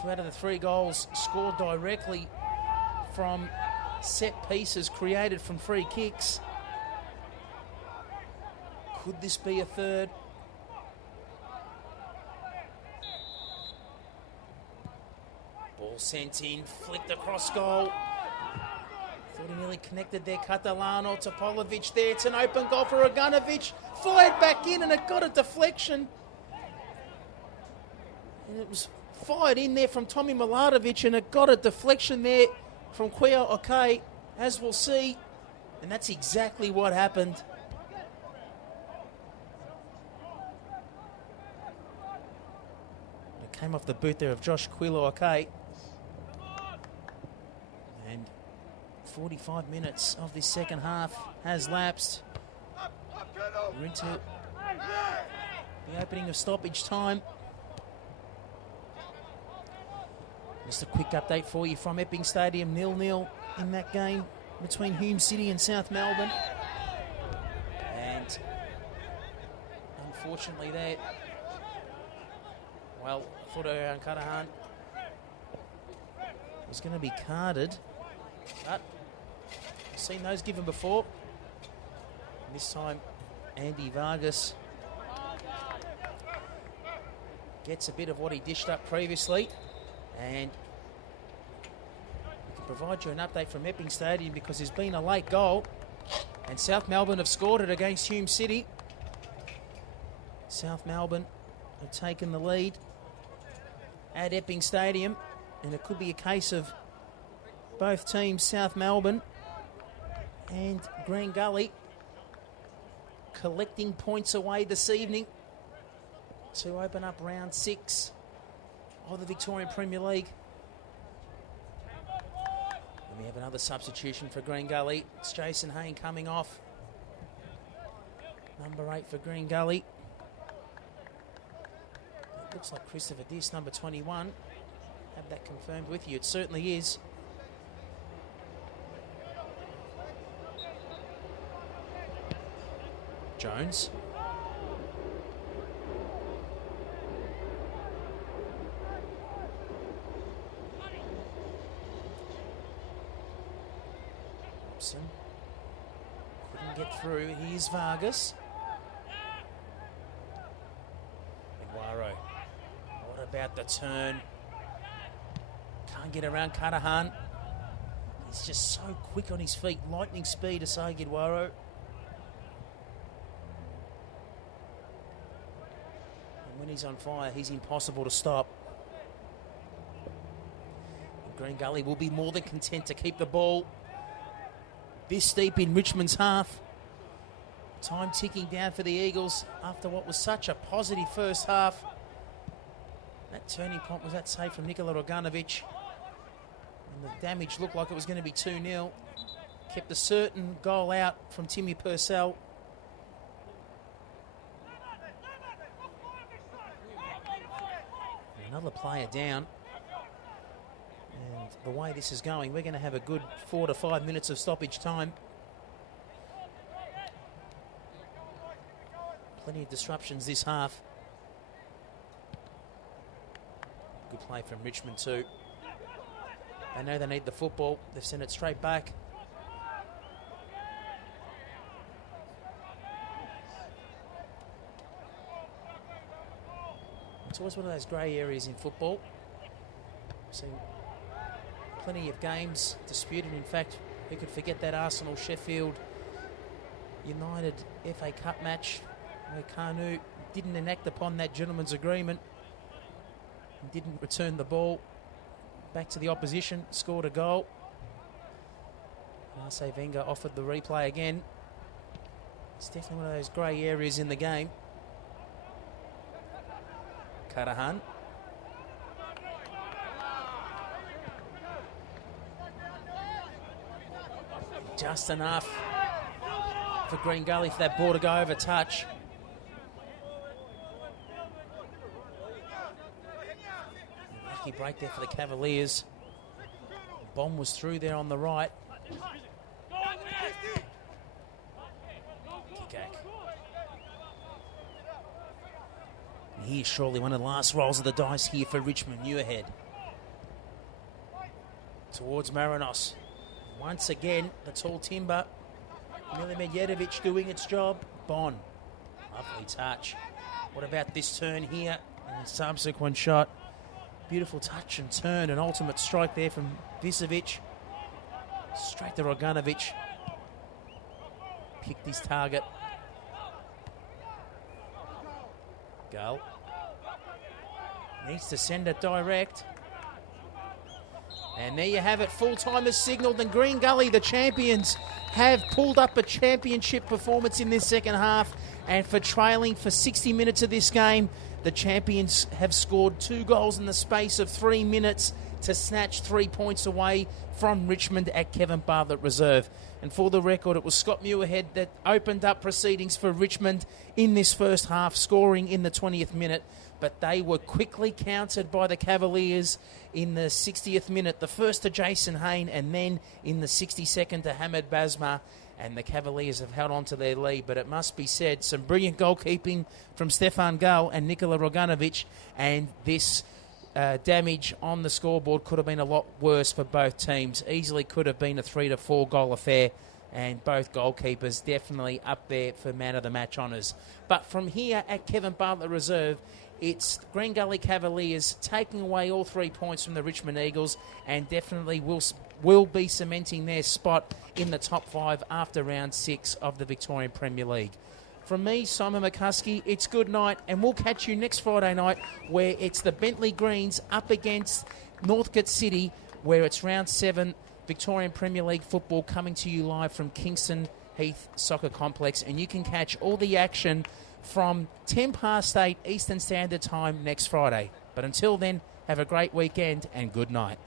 2 out of the 3 goals scored directly from set pieces created from free kicks. Could this be a third? Ball sent in, flicked across goal. Thought he nearly connected there. Catalano, Topolovic there. It's an open goal for Raganovic. Fired back in and it got a deflection. And it was fired in there from Tommy Milatovic and it got a deflection there from Quio Oke, as we'll see. And that's exactly what happened. It came off the boot there of Josh Quilo Oke. And 45 minutes of this second half has lapsed. We're into the opening of stoppage time. Just a quick update for you from Epping Stadium, 0-0 in that game between Hume City and South Melbourne. And unfortunately there, well, I thought Aaron Cudahan was going to be carded, but I've seen those given before. And this time, Andy Vargas gets a bit of what he dished up previously. And we can provide you an update from Epping Stadium because there's been a late goal. And South Melbourne have scored it against Hume City. South Melbourne have taken the lead at Epping Stadium. And it could be a case of both teams, South Melbourne and Green Gully, collecting points away this evening to open up round 6 of the Victorian Premier League. And we have another substitution for Green Gully. It's Jason Hayne coming off. Number 8 for Green Gully. It looks like Christopher Diss, number 21. Have that confirmed with you. It certainly is. Jones. Couldn't get through. Here's Vargas. Aguero. What about the turn? Can't get around Cudahan. He's just so quick on his feet. Lightning speed, Asagi Aguero. And when he's on fire, he's impossible to stop. And Green Gully will be more than content to keep the ball this deep in Richmond's half. Time ticking down for the Eagles after what was such a positive first half. That turning point was that save from Nikola Roganovic. And the damage looked like it was going to be 2-0. Kept a certain goal out from Timmy Purcell. Another player down. And the way this is going, we're going to have a good 4 to 5 minutes of stoppage time. Plenty of disruptions this half. Good play from Richmond too. They know they need the football. They've sent it straight back. It's always one of those grey areas in football. I've seen plenty of games disputed. In fact, we could forget that Arsenal-Sheffield United FA Cup match where Kanu didn't enact upon that gentleman's agreement and didn't return the ball back to the opposition, scored a goal. Arsene Wenger offered the replay again. It's definitely one of those grey areas in the game. Cudahan. Just enough for Green Gully for that ball to go over touch. Lucky break there for the Cavaliers. Bomb was through there on the right. Kikak. And here's surely one of the last rolls of the dice here for Richmond. New ahead. Towards Marinos. Once again, the tall timber. Mili Medjedovic doing its job. Bon. Lovely touch. What about this turn here? And a subsequent shot. Beautiful touch and turn and ultimate strike there from Visevic. Straight to Roganovic. Picked his target. Gull. Needs to send it direct. And there you have it. Full time is signalled. And Green Gully, the champions, have pulled up a championship performance in this second half. And for trailing for 60 minutes of this game, the champions have scored 2 goals in the space of 3 minutes to snatch 3 points away from Richmond at Kevin Bartlett Reserve. And for the record, it was Scott Muirhead that opened up proceedings for Richmond in this first half, scoring in the 20th minute. But they were quickly countered by the Cavaliers in the 60th minute. The first to Jason Hayne, and then in the 62nd to Hamid Basma. And the Cavaliers have held on to their lead. But it must be said, some brilliant goalkeeping from Stefan Gull and Nikola Roganovic. And this damage on the scoreboard could have been a lot worse for both teams. Easily could have been a 3 to 4 goal affair. And both goalkeepers definitely up there for man of the match honours. But from here at Kevin Bartlett Reserve, it's Green Gully Cavaliers taking away all 3 points from the Richmond Eagles, and definitely will be cementing their spot in the top 5 after round 6 of the Victorian Premier League. From me, Simon McCuskey, it's good night, and we'll catch you next Friday night where it's the Bentley Greens up against Northcote City, where it's round 7 Victorian Premier League football coming to you live from Kingston Heath Soccer Complex, and you can catch all the action from 10 past 8 Eastern Standard Time next Friday. But until then, have a great weekend and good night.